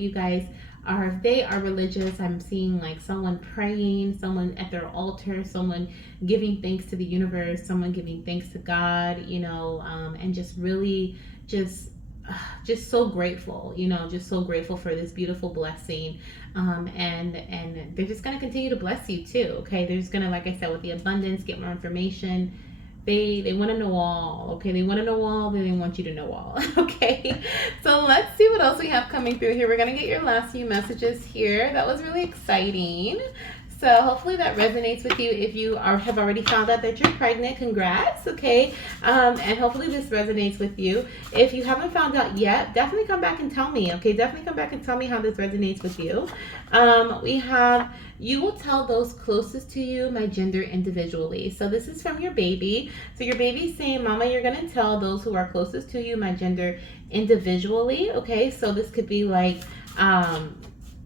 they are religious, I'm seeing like someone praying, someone at their altar, someone giving thanks to the universe, someone giving thanks to God, you know, and just really just so grateful, you know, just so grateful for this beautiful blessing. And they're just going to continue to bless you too. Okay. They're just going to, like I said, with the abundance, get more information. They want to know all. Okay. They want to know all. They want you to know all. Okay. So let's see what else we have coming through here. We're going to get your last few messages here. That was really exciting. So hopefully that resonates with you. If you have already found out that you're pregnant, congrats, okay? And hopefully this resonates with you. If you haven't found out yet, definitely come back and tell me, okay? Definitely come back and tell me how this resonates with you. We have, you will tell those closest to you my gender individually. So this is from your baby. So your baby's saying, Mama, you're going to tell those who are closest to you my gender individually, okay? So this could be like,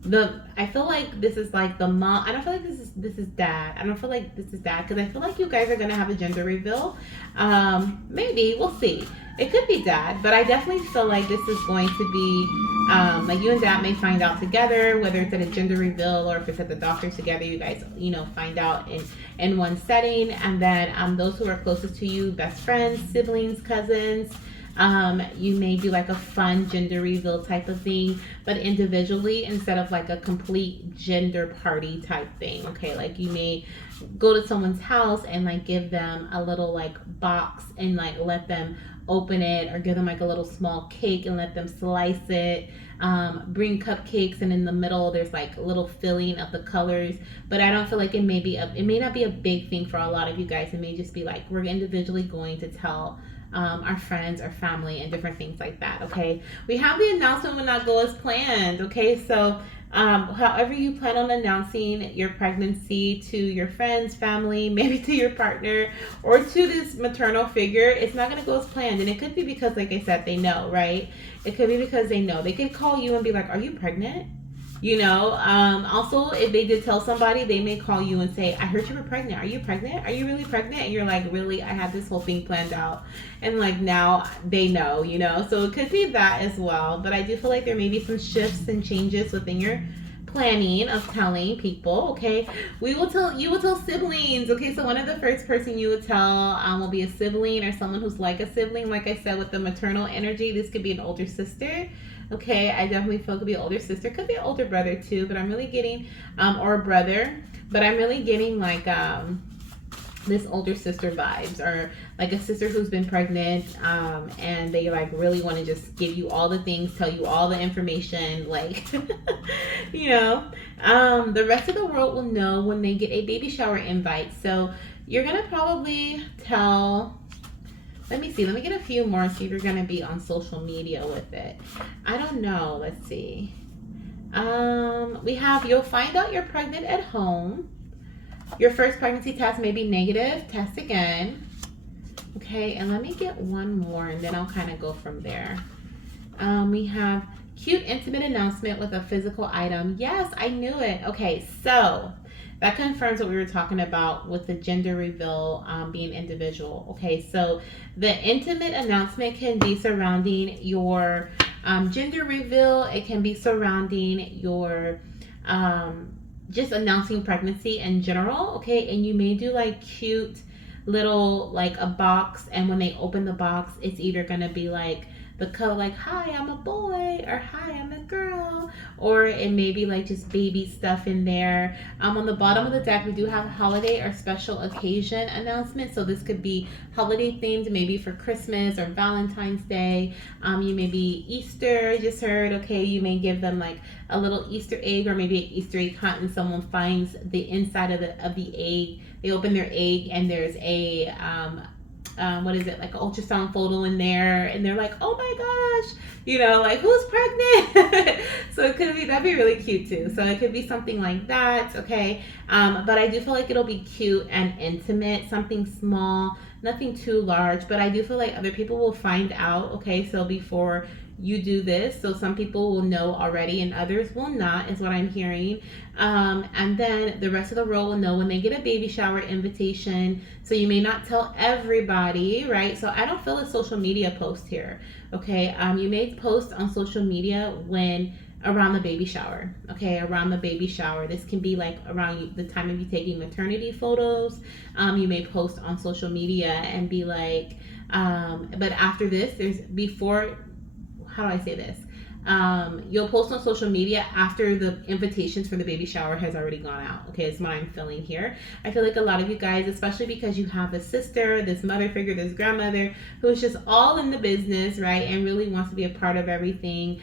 I feel like this is like the mom. I don't feel like this is dad. I don't feel like this is dad because I feel like you guys are gonna have a gender reveal. Maybe we'll see. It could be dad, but I definitely feel like this is going to be like you and dad may find out together, whether it's at a gender reveal or if it's at the doctor's together. You guys, find out in one setting, and then those who are closest to you, best friends, siblings, cousins. You may do like a fun gender reveal type of thing, but individually instead of like a complete gender party type thing. Okay, like you may go to someone's house and like give them a little like box and like let them open it, or give them like a little small cake and let them slice it. Bring cupcakes, and in the middle there's like a little filling of the colors. But I don't feel like it may not be a big thing for a lot of you guys. It may just be like we're individually going to tell our friends, our family, and different things like that. Okay, we have the announcement will not go as planned. Okay, so however you plan on announcing your pregnancy to your friends, family, maybe to your partner, or to this maternal figure, it's not going to go as planned. And it could be because, like I said, they know, right? It could be because they know. They could call you and be like, "Are you pregnant?" Also, if they did tell somebody, they may call you and say, "I heard you were pregnant. Are you pregnant? Are you really pregnant?" And you're like, "Really? I had this whole thing planned out." And like now they know. So it could be that as well. But I do feel like there may be some shifts and changes within your planning of telling people. Okay, you will tell siblings. Okay, so one of the first person you would tell will be a sibling or someone who's like a sibling. Like I said, with the maternal energy, this could be an older sister. Okay, I definitely feel it could be an older sister, could be an older brother too, but I'm really getting or a brother, but I'm really getting like this older sister vibes, or like a sister who's been pregnant, and they like really want to just give you all the things, tell you all the information, like the rest of the world will know when they get a baby shower invite. So you're gonna probably tell, let me see. Let me get a few more, see if you're going to be on social media with it. I don't know. Let's see. We have, you'll find out you're pregnant at home. Your first pregnancy test may be negative. Test again. Okay, and let me get one more, and then I'll kind of go from there. We have cute, intimate announcement with a physical item. Yes, I knew it. Okay, so that confirms what we were talking about with the gender reveal being individual. Okay, so the intimate announcement can be surrounding your gender reveal. It can be surrounding your just announcing pregnancy in general. Okay, and you may do like cute little like a box, and when they open the box, it's either gonna be like the color like, "Hi, I'm a boy," or "Hi, I'm a girl," or it may be like just baby stuff in there. On the bottom of the deck, we do have holiday or special occasion announcements. So this could be holiday themed, maybe for Christmas or Valentine's Day. You may be Easter, I just heard. Okay, you may give them like a little Easter egg, or maybe an Easter egg hunt, and someone finds the inside of the egg. They open their egg and there's a what is it, like an ultrasound photo in there, and they're like, "Oh my gosh, like who's pregnant?" So it could be, that'd be really cute too. So it could be something like that. Okay, but I do feel like it'll be cute and intimate, something small, nothing too large. But I do feel like other people will find out. Okay, so before you do this, so some people will know already and others will not, is what I'm hearing. And then the rest of the world will know when they get a baby shower invitation. So you may not tell everybody, right? So I don't feel a social media post here. Okay, you may post on social media when around the baby shower. Okay, around the baby shower. This can be like around the time of you taking maternity photos. You may post on social media and be like, but after this, there's before, how do I say this? You'll post on social media after the invitations for the baby shower has already gone out. Okay, is what I'm feeling here. I feel like a lot of you guys, especially because you have this sister, this mother figure, this grandmother who is just all in the business, right, and really wants to be a part of everything.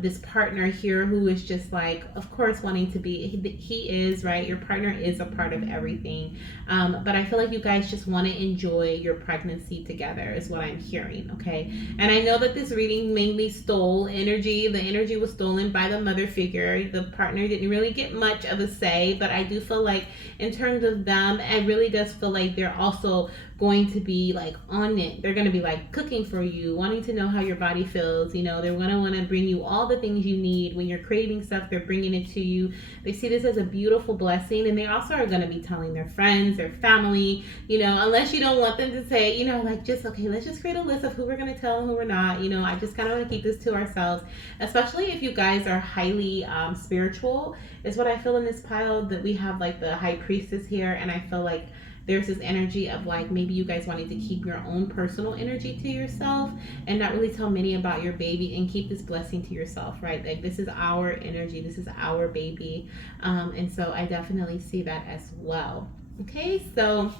This partner here who is just like, of course, wanting to be, he is, right, your partner is a part of everything. But I feel like you guys just want to enjoy your pregnancy together is what I'm hearing. Okay, and I know that this reading mainly stole energy energy. The energy was stolen by the mother figure. The partner didn't really get much of a say, but I do feel like in terms of them, it really does feel like they're also going to be like on it. They're going to be like cooking for you, wanting to know how your body feels. You know, they're going to want to bring you all the things you need. When you're craving stuff, they're bringing it to you. They see this as a beautiful blessing, and they also are going to be telling their friends, their family, you know, unless you don't want them to say, you know, like just, okay, let's just create a list of who we're going to tell and who we're not. You know, I just kind of want to keep this to ourselves, especially if you guys are highly spiritual, is what I feel in this pile, that we have like the high priestess here, and I feel like there's this energy of like maybe you guys wanting to keep your own personal energy to yourself and not really tell many about your baby and keep this blessing to yourself, right? Like this is our energy, this is our baby, and so I definitely see that as well. Okay, so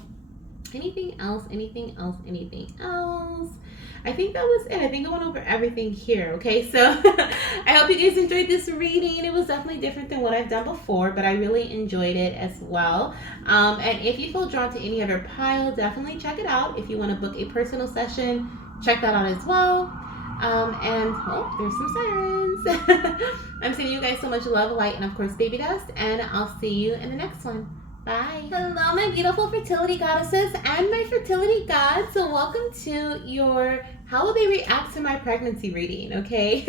anything else, anything else, anything else? I think that was it. I think I went over everything here. Okay, so I hope you guys enjoyed this reading. It was definitely different than what I've done before, but I really enjoyed it as well. And if you feel drawn to any other pile, definitely check it out. If you want to book a personal session, check that out as well. And oh, there's some sirens. I'm sending you guys so much love, light, and of course baby dust, and I'll see you in the next one. Bye. Hello, my beautiful fertility goddesses and my fertility gods. So welcome to your how will they react to my pregnancy reading, okay?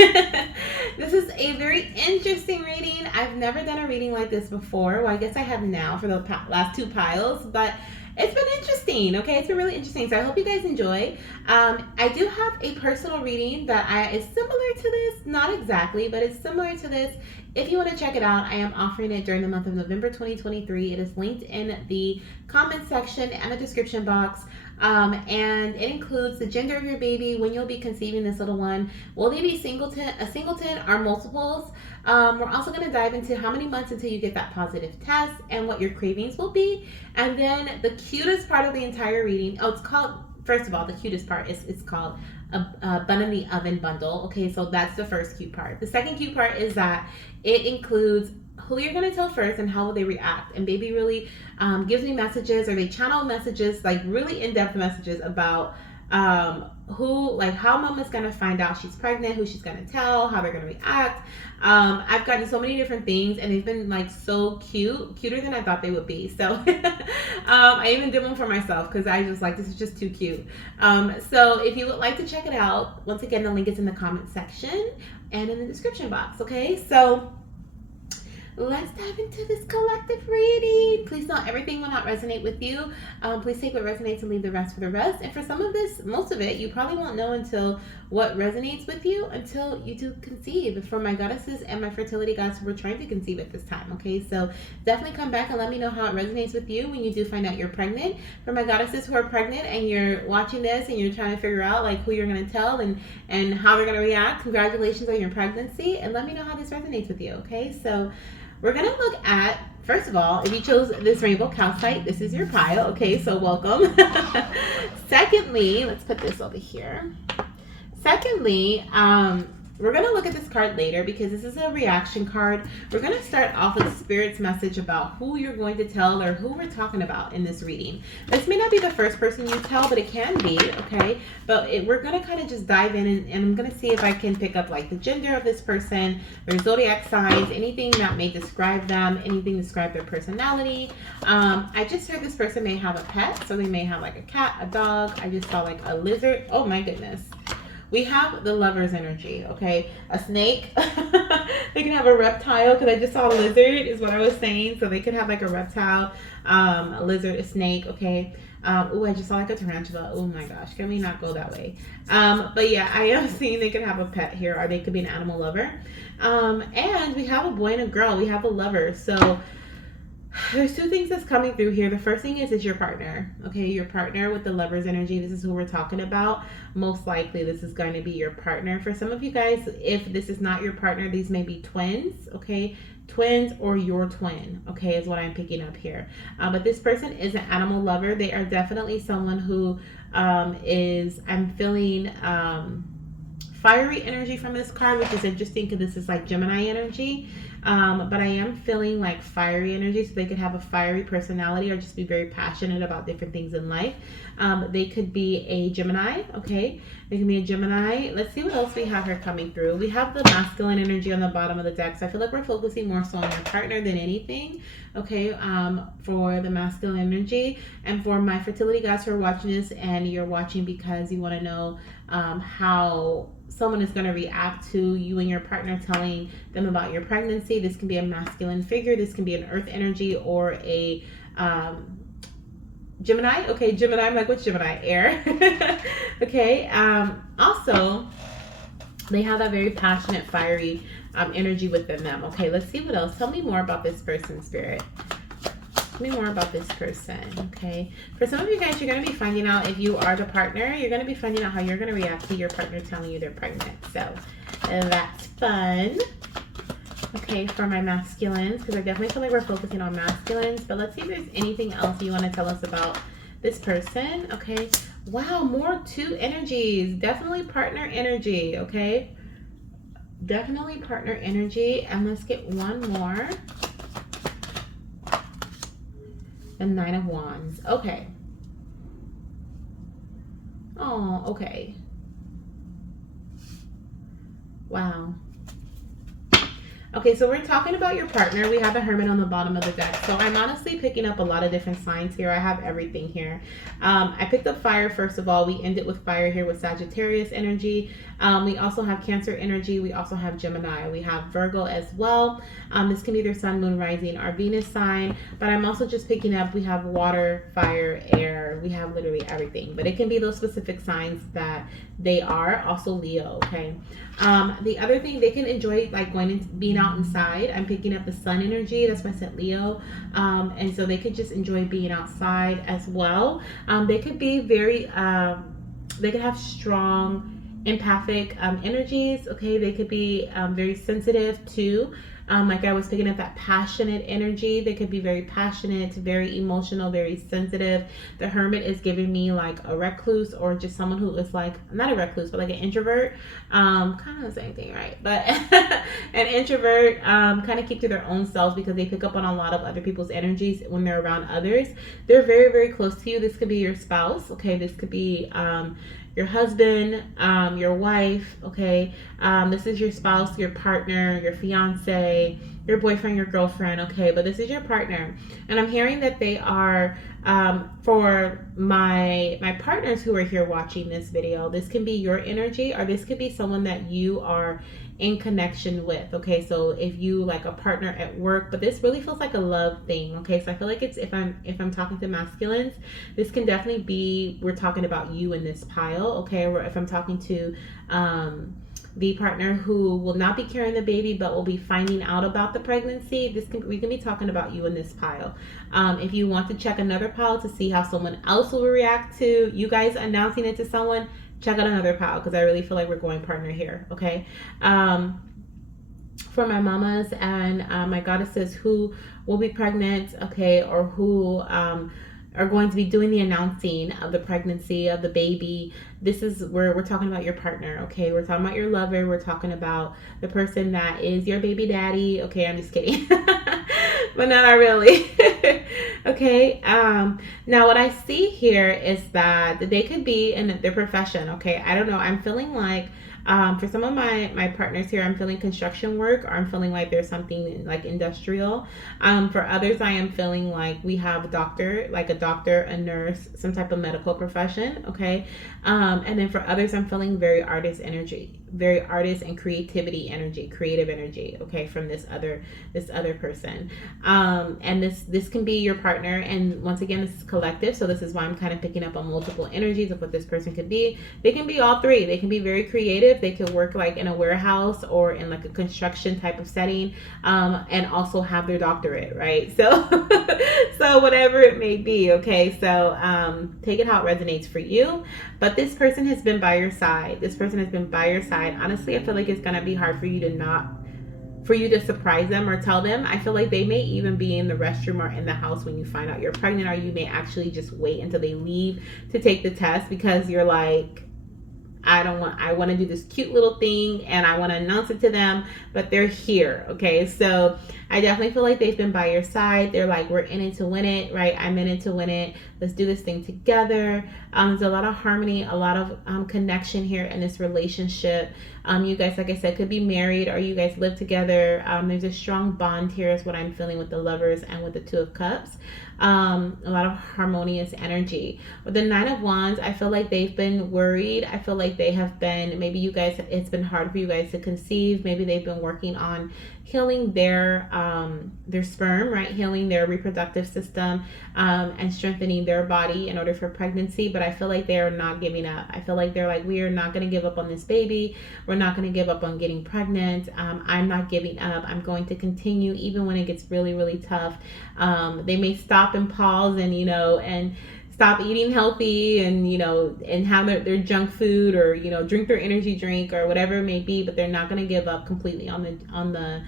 This is a very interesting reading. I've never done a reading like this before. Well, I guess I have now for the last two piles, but it's been interesting, okay? It's been really interesting, so I hope you guys enjoy. I do have a personal reading that is similar to this, not exactly, but it's similar to this. If you want to check it out, I am offering it during the month of November 2023. It is linked in the comment section and the description box. And it includes the gender of your baby, when you'll be conceiving this little one. Will they be a singleton or multiples? We're also going to dive into how many months until you get that positive test and what your cravings will be. And then the cutest part of the entire reading, it's called, first of all, the cutest part is it's called a bun in the oven bundle. Okay, so that's the first cute part. The second cute part is that it includes who you're going to tell first and how will they react. And baby really gives me messages, or they channel messages, like really in-depth messages about how mom is going to find out she's pregnant, who she's going to tell, how they're going to react. I've gotten so many different things, and they've been like so cuter than I thought they would be. So I even did one for myself because I just like, this is just too cute. So if you would like to check it out, once again, the link is in the comment section and in the description box. Okay, so let's dive into this collective reading. Please know everything will not resonate with you. Please take what resonates and leave the rest for the rest. And for some of this, most of it, you probably won't know until what resonates with you until you do conceive. For my goddesses and my fertility gods who are trying to conceive at this time, okay? So definitely come back and let me know how it resonates with you when you do find out you're pregnant. For my goddesses who are pregnant and you're watching this and you're trying to figure out like who you're going to tell and how they're going to react, congratulations on your pregnancy, and let me know how this resonates with you, okay? So we're going to look at, first of all, if you chose this rainbow calcite, this is your pile. Okay, so welcome. Secondly, let's put this over here. Secondly, we're going to look at this card later because this is a reaction card. We're going to start off with Spirit's message about who you're going to tell or who we're talking about in this reading. This may not be the first person you tell, but it can be, okay? But we're going to kind of just dive in and I'm going to see if I can pick up like the gender of this person, their zodiac signs, anything that may describe them, anything describe their personality. I just heard this person may have a pet, so they may have like a cat, a dog. I just saw like a lizard. Oh my goodness. We have the lover's energy, okay? A snake. They can have a reptile, because I just saw a lizard is what I was saying. So they could have like a reptile, a lizard, a snake, okay? I just saw like a tarantula. Oh my gosh, can we not go that way? But yeah, I am seeing they could have a pet here, or they could be an animal lover. And we have a boy and a girl. We have a lover. So there's two things that's coming through here. The first thing is your partner, okay? Your partner with the lover's energy. This is who we're talking about. Most likely this is going to be your partner. For some of you guys, if this is not your partner, these may be twins, okay? Twins or your twin, okay, is what I'm picking up here. But this person is an animal lover. They are definitely someone who I'm feeling fiery energy from this card, which is interesting because this is like Gemini energy. But I am feeling like fiery energy, so they could have a fiery personality or just be very passionate about different things in life. They could be a Gemini, okay? They can be a Gemini. Let's see what else we have here coming through. We have the masculine energy on the bottom of the deck, so I feel like we're focusing more so on your partner than anything, okay? For the masculine energy. And for my fertility guys who are watching this, and you're watching because you want to know how someone is going to react to you and your partner telling them about your pregnancy. This can be a masculine figure, this can be an earth energy, or a Gemini. Okay, Gemini. I'm like, what's Gemini? Air. Okay. Also, they have a very passionate, fiery energy within them. Okay, let's see what else. Tell me more about this person, Spirit. Tell me more about this person. Okay, for some of you guys, you're going to be finding out, if you are the partner, you're going to be finding out how you're going to react to your partner telling you they're pregnant. So that's fun. Okay, for my masculines, because I definitely feel like we're focusing on masculines, but let's see if there's anything else you want to tell us about this person. Okay, wow, more 2 energies. Definitely partner energy. Okay, definitely partner energy. And let's get one more. The 9 of Wands. Okay. Oh, okay. Wow. Okay, so we're talking about your partner. We have the Hermit on the bottom of the deck. So I'm honestly picking up a lot of different signs here. I have everything here. I picked up fire, first of all. We ended with fire here with Sagittarius energy. We also have Cancer energy. We also have Gemini. We have Virgo as well. This can be their sun, moon, rising, or Venus sign. But I'm also just picking up, we have water, fire, air. We have literally everything. But it can be those specific signs that they are. Also Leo, okay? The other thing, they can enjoy like going and being out inside. I'm picking up the sun energy. That's why I said Leo. And so they could just enjoy being outside as well. They could be very, they could have strong empathic energies. Okay, they could be very sensitive too. Like I was picking up that passionate energy. They could be very passionate, very emotional, very sensitive. The Hermit is giving me like a recluse, or just someone who is like, not a recluse, but like an introvert. Kind of the same thing, right? But an introvert kind of keep to their own selves because they pick up on a lot of other people's energies when they're around others. They're very, very close to you. This could be your spouse. Okay, this could be your husband, your wife, okay? This is your spouse, your partner, your fiance, your boyfriend, your girlfriend, okay? But this is your partner. And I'm hearing that they are, for my partners who are here watching this video, this can be your energy, or this could be someone that you are in connection with. Okay, so if you like a partner at work, but this really feels like a love thing. Okay, so I feel like it's, if I'm talking to masculines, this can definitely be, we're talking about you in this pile. Okay, or if I'm talking to the partner who will not be carrying the baby but will be finding out about the pregnancy, we can be talking about you in this pile. If you want to check another pile to see how someone else will react to you guys announcing it to someone, check out another pile, because I really feel like we're going partner here. Okay, for my mamas and my goddesses who will be pregnant, okay, or who are going to be doing the announcing of the pregnancy of the baby, this is where we're talking about your partner. Okay, we're talking about your lover. We're talking about the person that is your baby daddy. Okay, I'm just kidding. But not really. Okay, now what I see here is that they could be in their profession. Okay, I don't know, I'm feeling like for some of my partners here, I'm feeling construction work, or I'm feeling like there's something like industrial. For others, I am feeling like we have a doctor, like a doctor, a nurse, some type of medical profession. Okay, and then for others, I'm feeling very artist energy, very artist and creativity energy, creative energy. Okay, from this other person, and this can be your partner. And once again, this is collective, so this is why I'm kind of picking up on multiple energies of what this person could be. They can be all three. They can be very creative. They could work like in a warehouse or in like a construction type of setting, and also have their doctorate, right? So so whatever it may be. Okay, so take it how it resonates for you. But this person has been by your side. This person has been by your side. Honestly, I feel like it's gonna be hard for you to surprise them or tell them. I feel like they may even be in the restroom or in the house when you find out you're pregnant, or you may actually just wait until they leave to take the test, because you're like, I want to do this cute little thing and I want to announce it to them, but they're here. Okay. So I definitely feel like they've been by your side. They're like, we're in it to win it, right? I'm in it to win it. Let's do this thing together. There's a lot of harmony, a lot of connection here in this relationship. You guys, like I said, could be married or you guys live together. There's a strong bond here is what I'm feeling with the Lovers and with the Two of Cups. A lot of harmonious energy. With the Nine of Wands, I feel like they've been worried. I feel like they have been, maybe you guys, it's been hard for you guys to conceive. Maybe they've been working on healing their sperm, right? Healing their reproductive system, and strengthening their body in order for pregnancy. But I feel like they are not giving up. I feel like they're like, we are not going to give up on this baby. We're not going to give up on getting pregnant. I'm not giving up. I'm going to continue even when it gets really, really tough. They may stop and pause and, and stop eating healthy and, and have their junk food or, drink their energy drink or whatever it may be, but they're not going to give up completely on the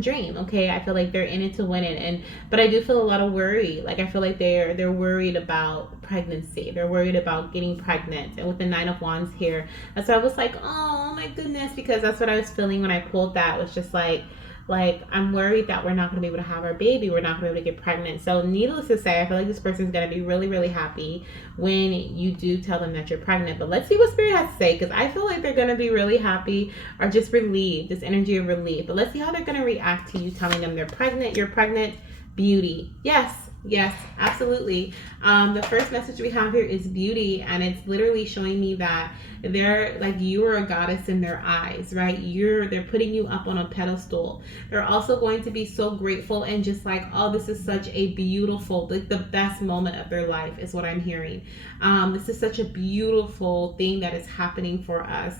dream. Okay. I feel like they're in it to win it. But I do feel a lot of worry. Like I feel like they're worried about pregnancy. They're worried about getting pregnant. And with the Nine of Wands here, that's why I was like, oh my goodness, because that's what I was feeling when I pulled that. Was just like I'm worried that we're not going to be able to have our baby. We're not going to be able to get pregnant. So needless to say, I feel like this person is going to be really, really happy when you do tell them that you're pregnant. But let's see what Spirit has to say, because I feel like they're going to be really happy or just relieved, this energy of relief. But let's see how they're going to react to you telling them they're pregnant. You're pregnant. Beauty. Yes, absolutely. The first message we have here is beauty, and it's literally showing me that they're like, you are a goddess in their eyes, right? They're putting you up on a pedestal. They're also going to be so grateful and just like, oh, this is such a beautiful, like the best moment of their life is what I'm hearing. This is such a beautiful thing that is happening for us.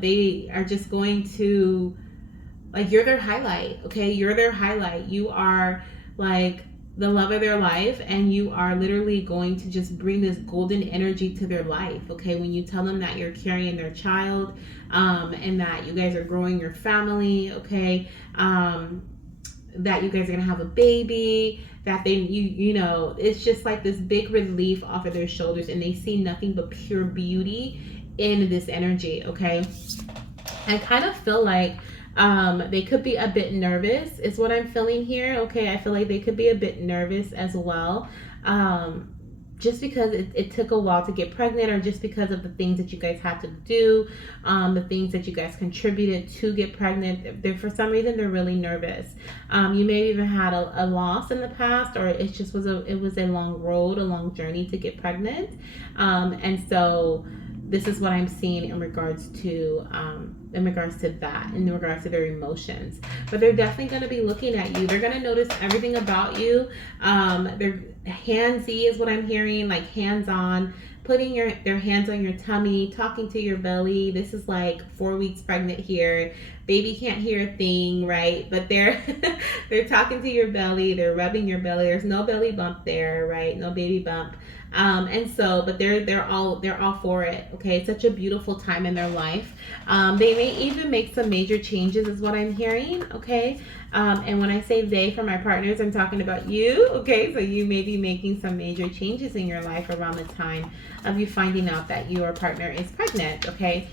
They are just going to, like, you're their highlight, okay? You're their highlight. You are like the love of their life, and you are literally going to just bring this golden energy to their life, okay? When you tell them that you're carrying their child, and that you guys are growing your family, okay? That you guys are gonna have a baby, that it's just like this big relief off of their shoulders, and they see nothing but pure beauty in this energy, okay? I kind of feel like they could be a bit nervous is what I'm feeling here. Okay. I feel like they could be a bit nervous as well. Just because it took a while to get pregnant, or just because of the things that you guys had to do, the things that you guys contributed to get pregnant. For some reason, they're really nervous. You may have even had a loss in the past, or it just was a long road, a long journey to get pregnant. And so this is what I'm seeing in regards to that, in regards to their emotions. But they're definitely going to be looking at you. They're going to notice everything about you. They're handsy is what I'm hearing, like hands-on, putting their hands on your tummy, talking to your belly. This is like 4 weeks pregnant here. Baby can't hear a thing, right? But they're talking to your belly. They're rubbing your belly. There's no belly bump there, right? No baby bump. But they're all for it. Okay, it's such a beautiful time in their life. They may even make some major changes, is what I'm hearing. Okay, and when I say they, for my partners, I'm talking about you. Okay, so you may be making some major changes in your life around the time of you finding out that your partner is pregnant. Okay,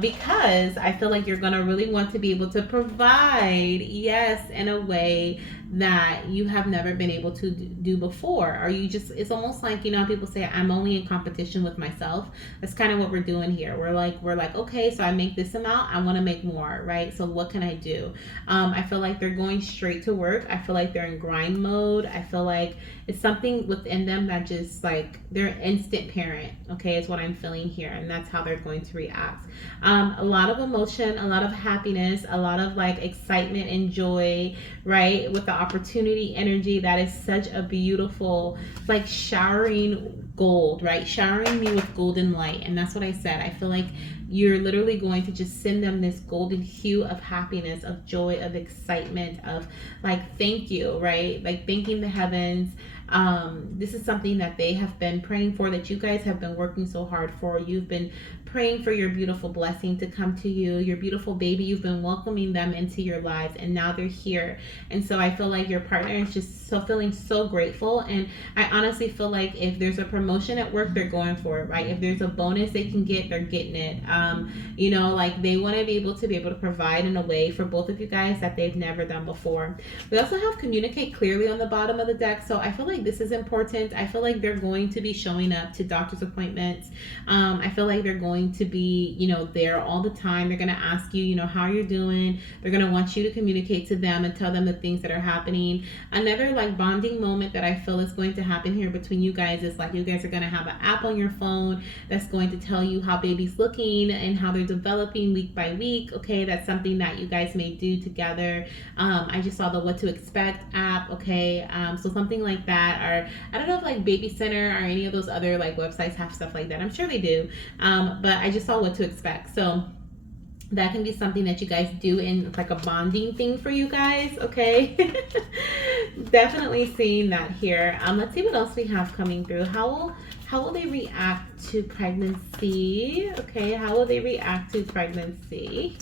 because I feel like you're gonna really want to be able to provide, yes, in a way that you have never been able to do before. Or it's almost like, people say, I'm only in competition with myself. That's kind of what we're doing here. We're like, okay, so I make this amount, I want to make more, right? So what can I do? I feel like they're going straight to work. I feel like they're in grind mode. I feel like it's something within them that just like, they're an instant parent, okay, is what I'm feeling here. And that's how they're going to react. A lot of emotion, a lot of happiness, a lot of like excitement and joy, right? With the opportunity energy, that is such a beautiful, like showering gold, right? Showering me with golden light. And that's what I said. I feel like you're literally going to just send them this golden hue of happiness, of joy, of excitement, of like, thank you, right? Like thanking the heavens This is something that they have been praying for, that you guys have been working so hard for. You've been praying for your beautiful blessing to come to you, your beautiful baby. You've been welcoming them into your lives, and now they're here. And so I feel like your partner is just so feeling so grateful. And I honestly feel like if there's a promotion at work, they're going for it, right? If there's a bonus they can get, they're getting it. You know, like they want to be able to provide in a way for both of you guys that they've never done before. We also have communicate clearly on the bottom of the deck. So I feel like this is important. I feel like they're going to be showing up to doctor's appointments. I feel like they're going to be, you know, there all the time. They're going to ask you, you know, how you're doing. They're going to want you to communicate to them and tell them the things that are happening. Another like bonding moment that I feel is going to happen here between you guys is like you guys are going to have an app on your phone that's going to tell you how baby's looking and how they're developing week by week. Okay, that's something that you guys may do together. I just saw the What to Expect app. Okay, so something like that, or I don't know if like Baby Center or any of those other like websites have stuff like that. I'm sure they do, but I just saw What to Expect. So that can be something that you guys do, in like a bonding thing for you guys. Okay. Definitely seeing that here. Let's see what else we have coming through. How will they react to pregnancy? Okay, how will they react to pregnancy?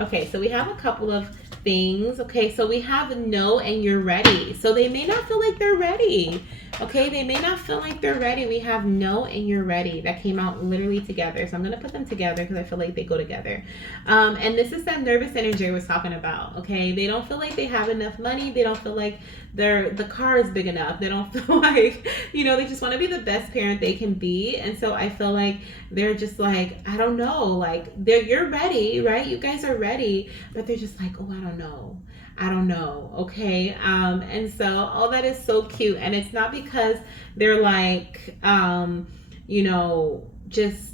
Okay, so we have a couple of things. Okay, so we have no and you're ready. So they may not feel like they're ready. Okay, they may not feel like they're ready. We have no and you're ready. That came out literally together. So I'm going to put them together because I feel like they go together. And this is that nervous energy I was talking about. Okay, they don't feel like they have enough money. They don't feel like the car is big enough. They don't feel like, you know, they just want to be the best parent they can be. And so I feel like they're just like, I don't know, like you're ready, right? You guys are ready, but they're just like, oh, I don't know. Okay. And so all that is so cute. And it's not because they're like, you know, just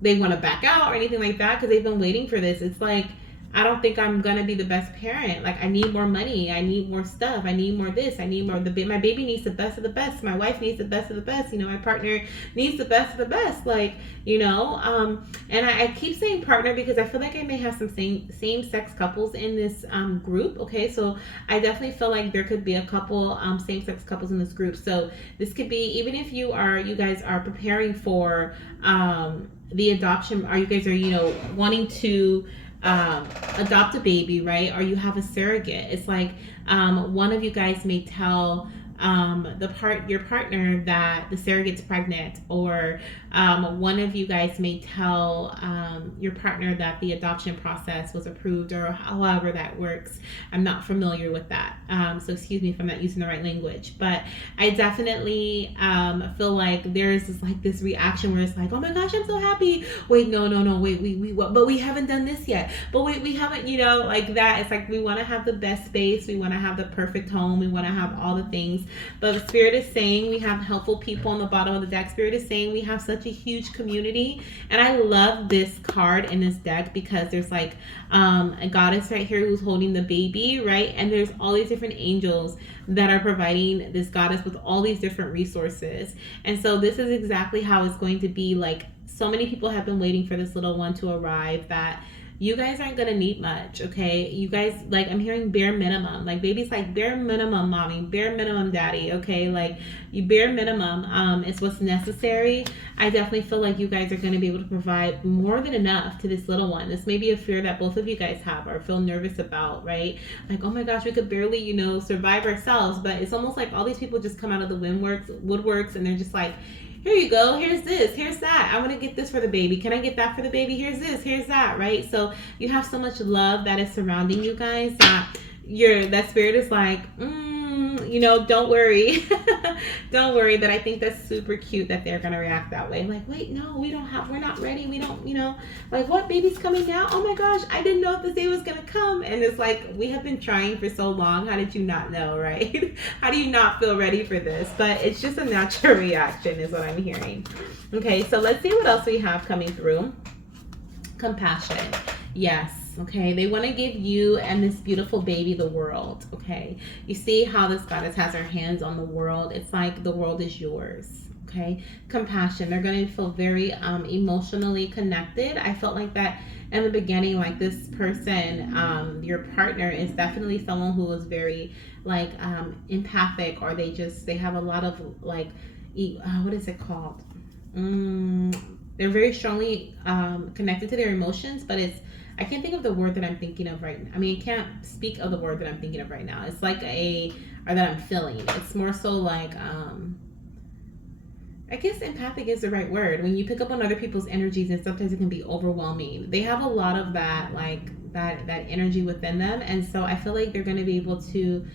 they want to back out or anything like that, because they've been waiting for this. It's like, I don't think I'm gonna be the best parent. Like, I need more money. I need more stuff. I need more this. I need more. My baby needs the best of the best. My wife needs the best of the best. You know, my partner needs the best of the best. Like, you know, and I keep saying partner because I feel like I may have some same sex couples in this group. Okay, so I definitely feel like there could be a couple same sex couples in this group. So this could be, even if you guys are preparing for the adoption, or you guys are, you know, wanting to adopt a baby, right? Or you have a surrogate. It's like one of you guys may tell your partner that the surrogate's pregnant, or one of you guys may tell your partner that the adoption process was approved, or however that works. I'm not familiar with that, so excuse me if I'm not using the right language, but I definitely feel like there's this reaction where it's like, oh my gosh, I'm so happy. Wait, no, wait, but we haven't done this yet. But wait, we haven't, you know, like that. It's like we want to have the best space. We want to have the perfect home. We want to have all the things. But Spirit is saying we have helpful people on the bottom of the deck. Spirit is saying we have such a huge community. And I love this card in this deck because there's like a goddess right here who's holding the baby, right? And there's all these different angels that are providing this goddess with all these different resources. And so this is exactly how it's going to be. Like, so many people have been waiting for this little one to arrive that you guys aren't gonna need much. Okay, you guys, like, I'm hearing bare minimum. Like, baby's like bare minimum mommy, bare minimum daddy. Okay, like, you bare minimum is what's necessary. I definitely feel like you guys are going to be able to provide more than enough to this little one. This may be a fear that both of you guys have or feel nervous about, right? Like, oh my gosh, we could barely, you know, survive ourselves. But it's almost like all these people just come out of the woodworks, and they're just like, here you go, here's this, here's that, I want to get this for the baby, can I get that for the baby, here's this, here's that, right? So you have so much love that is surrounding you guys that that spirit is like, you know, don't worry. Don't worry. But I think that's super cute that they're gonna react that way. Like, wait, no, we're not ready, we don't, you know, like, what, baby's coming now? Oh my gosh, I didn't know if this day was gonna come. And it's like, we have been trying for so long, how did you not know, right? How do you not feel ready for this? But it's just a natural reaction is what I'm hearing. Okay, so let's see what else we have coming through. Compassion. Yes. Okay, they want to give you and this beautiful baby the world. Okay, you see how this goddess has her hands on the world. It's like the world is yours. okay? Compassion. They're going to feel very emotionally connected. I felt like that in the beginning, like this person, your partner is definitely someone who is very like empathic, or they have a lot of like, what is it called? They're very strongly connected to their emotions, but I can't think of the word that I'm thinking of right now. I mean, I can't speak of the word that I'm thinking of right now. It's like or that I'm feeling. It's more so like, I guess empathic is the right word. When you pick up on other people's energies, and sometimes it can be overwhelming. They have a lot of that, like that energy within them, and so I feel like they're going to be able to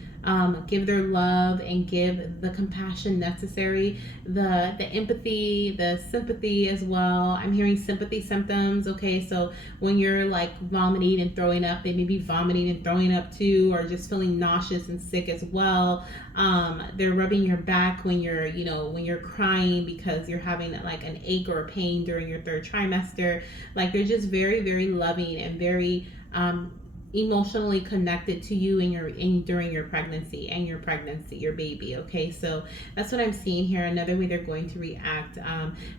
give their love and give the compassion necessary, the empathy, the sympathy as well. I'm hearing sympathy symptoms. Okay, so when you're like vomiting and throwing up, they may be vomiting and throwing up too, or just feeling nauseous and sick as well. They're rubbing your back when you're crying because you're having like an ache or a pain during your third trimester. Like they're just very, very loving and very emotionally connected to you during your pregnancy and your baby. Okay, so that's what I'm seeing here. Another way they're going to react,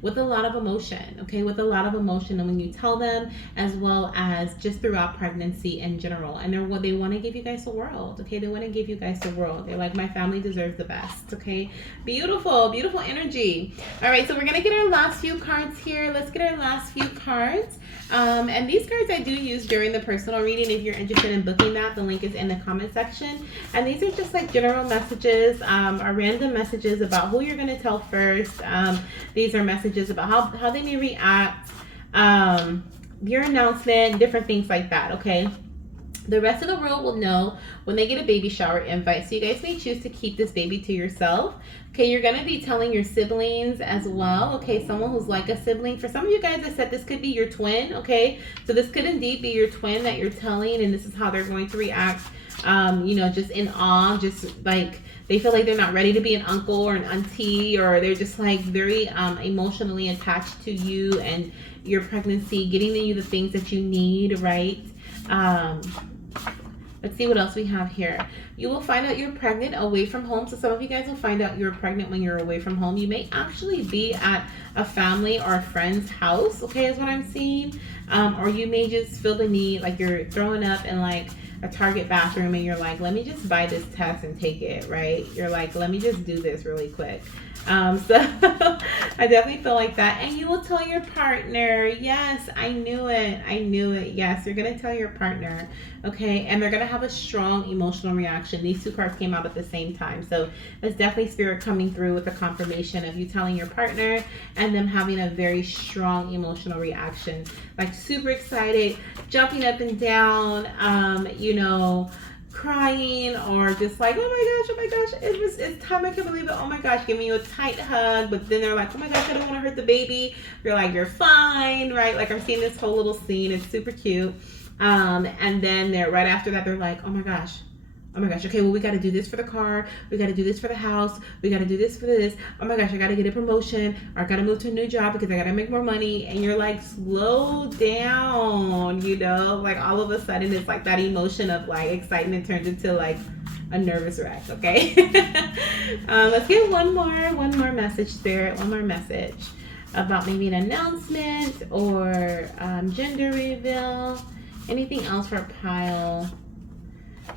with a lot of emotion. Okay, with a lot of emotion, and when you tell them, as well as just throughout pregnancy in general. And they want to give you guys the world. Okay, they want to give you guys the world. They're like, my family deserves the best. Okay, beautiful, beautiful energy. All right, so we're gonna get our last few cards here. Let's get our last few cards. And these cards I do use during the personal reading. If you're interested in booking that, the link is in the comment section. And these are just like general messages, or random messages about who you're going to tell first. These are messages about how they may react, your announcement, different things like that, okay? The rest of the world will know when they get a baby shower invite. So you guys may choose to keep this baby to yourself. Okay, you're going to be telling your siblings as well. Okay, someone who's like a sibling. For some of you guys, I said this could be your twin. Okay, so this could indeed be your twin that you're telling, and this is how they're going to react. Just in awe, just like they feel like they're not ready to be an uncle or an auntie, or they're just like very emotionally attached to you and your pregnancy, getting you the things that you need, right? Let's see what else we have here. You will find out you're pregnant away from home. So some of you guys will find out you're pregnant when you're away from home. You may actually be at a family or a friend's house, okay, is what I'm seeing. Or you may just feel the need, like you're throwing up in like a Target bathroom and you're like, let me just buy this test and take it, right? You're like, let me just do this really quick. So I definitely feel like that. And you will tell your partner. Yes, I knew it. I knew it. Yes, you're going to tell your partner. Okay. And they're going to have a strong emotional reaction. These two cards came out at the same time. So it's definitely spirit coming through with the confirmation of you telling your partner and them having a very strong emotional reaction. Like super excited, jumping up and down, crying, or just like, oh my gosh, it's time, I can't believe it, oh my gosh, giving you a tight hug. But then they're like, oh my gosh, I don't want to hurt the baby. You're like, you're fine, right? Like I'm seeing this whole little scene. It's super cute. And then they're right after that, they're like, oh my gosh, okay, well, we got to do this for the car, we got to do this for the house, we got to do this for this, oh my gosh, I got to get a promotion, or I got to move to a new job because I got to make more money. And you're like, slow down, like all of a sudden it's like that emotion of like excitement turns into like a nervous wreck. Okay. Let's get one more message, Spirit, one more message about maybe an announcement or gender reveal, anything else for a pile.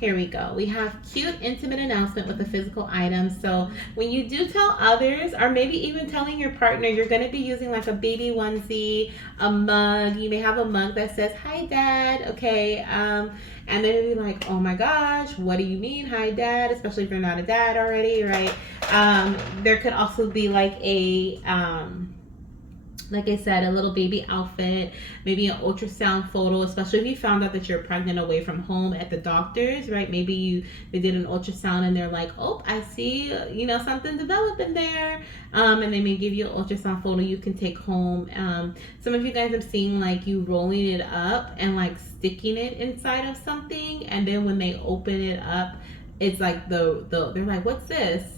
Here we go. We have cute, intimate announcement with a physical item. So when you do tell others, or maybe even telling your partner, you're going to be using like a baby onesie, a mug. You may have a mug that says, hi, Dad. Okay. And then it'll be like, oh my gosh, what do you mean, hi, Dad? Especially if you're not a dad already, right? There could also be like like I said, a little baby outfit, maybe an ultrasound photo, especially if you found out that you're pregnant away from home at the doctor's, right? Maybe they did an ultrasound and they're like, oh, I see, something developing there. And they may give you an ultrasound photo you can take home. Some of you guys have seen like you rolling it up and like sticking it inside of something. And then when they open it up, it's like they're like, what's this?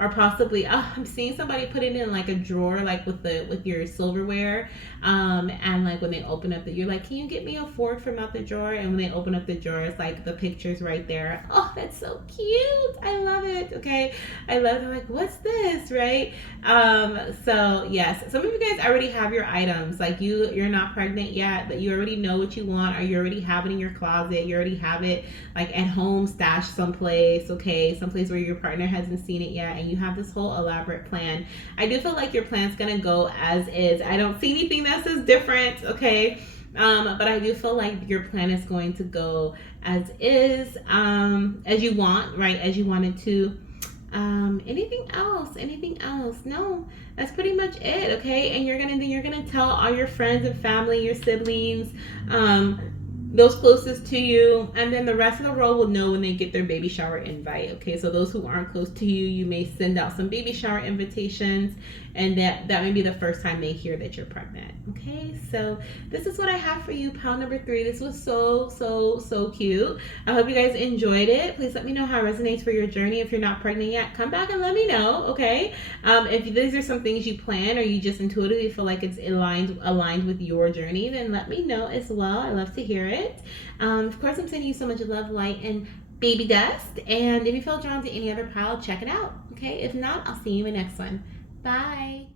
or possibly I'm seeing somebody put it in like a drawer, like with your silverware, and like when they open up you're like, can you get me a fork from out the drawer? And when they open up the drawer, it's like the picture's right there. Oh, that's so cute. I love it. Okay, I love it. I'm like, what's this, right? So yes, some of you guys already have your items. Like you're not pregnant yet, but you already know what you want, or you already have it in your closet. You already have it like at home, stashed someplace. Okay, someplace where your partner hasn't seen it yet, and you have this whole elaborate plan. I do feel like your plan's gonna go as is. I don't see anything that says different. Okay. But I do feel like your plan is going to go as is, as you want, right? As you wanted to. Anything else? Anything else? No, that's pretty much it. Okay, and you're gonna tell all your friends and family, your siblings, those closest to you, and then the rest of the world will know when they get their baby shower invite. Okay, so those who aren't close to you, you may send out some baby shower invitations, and that may be the first time they hear that you're pregnant. Okay, so this is what I have for you, pile number 3. This was so cute. I hope you guys enjoyed it. Please let me know how it resonates for your journey. If you're not pregnant yet, come back and let me know. Okay, if these are some things you plan or you just intuitively feel like it's aligned with your journey, then let me know as well. I love to hear it. Of course, I'm sending you so much love, light, and baby dust. And if you feel drawn to any other pile, check it out. Okay, if not, I'll see you in the next one. Bye.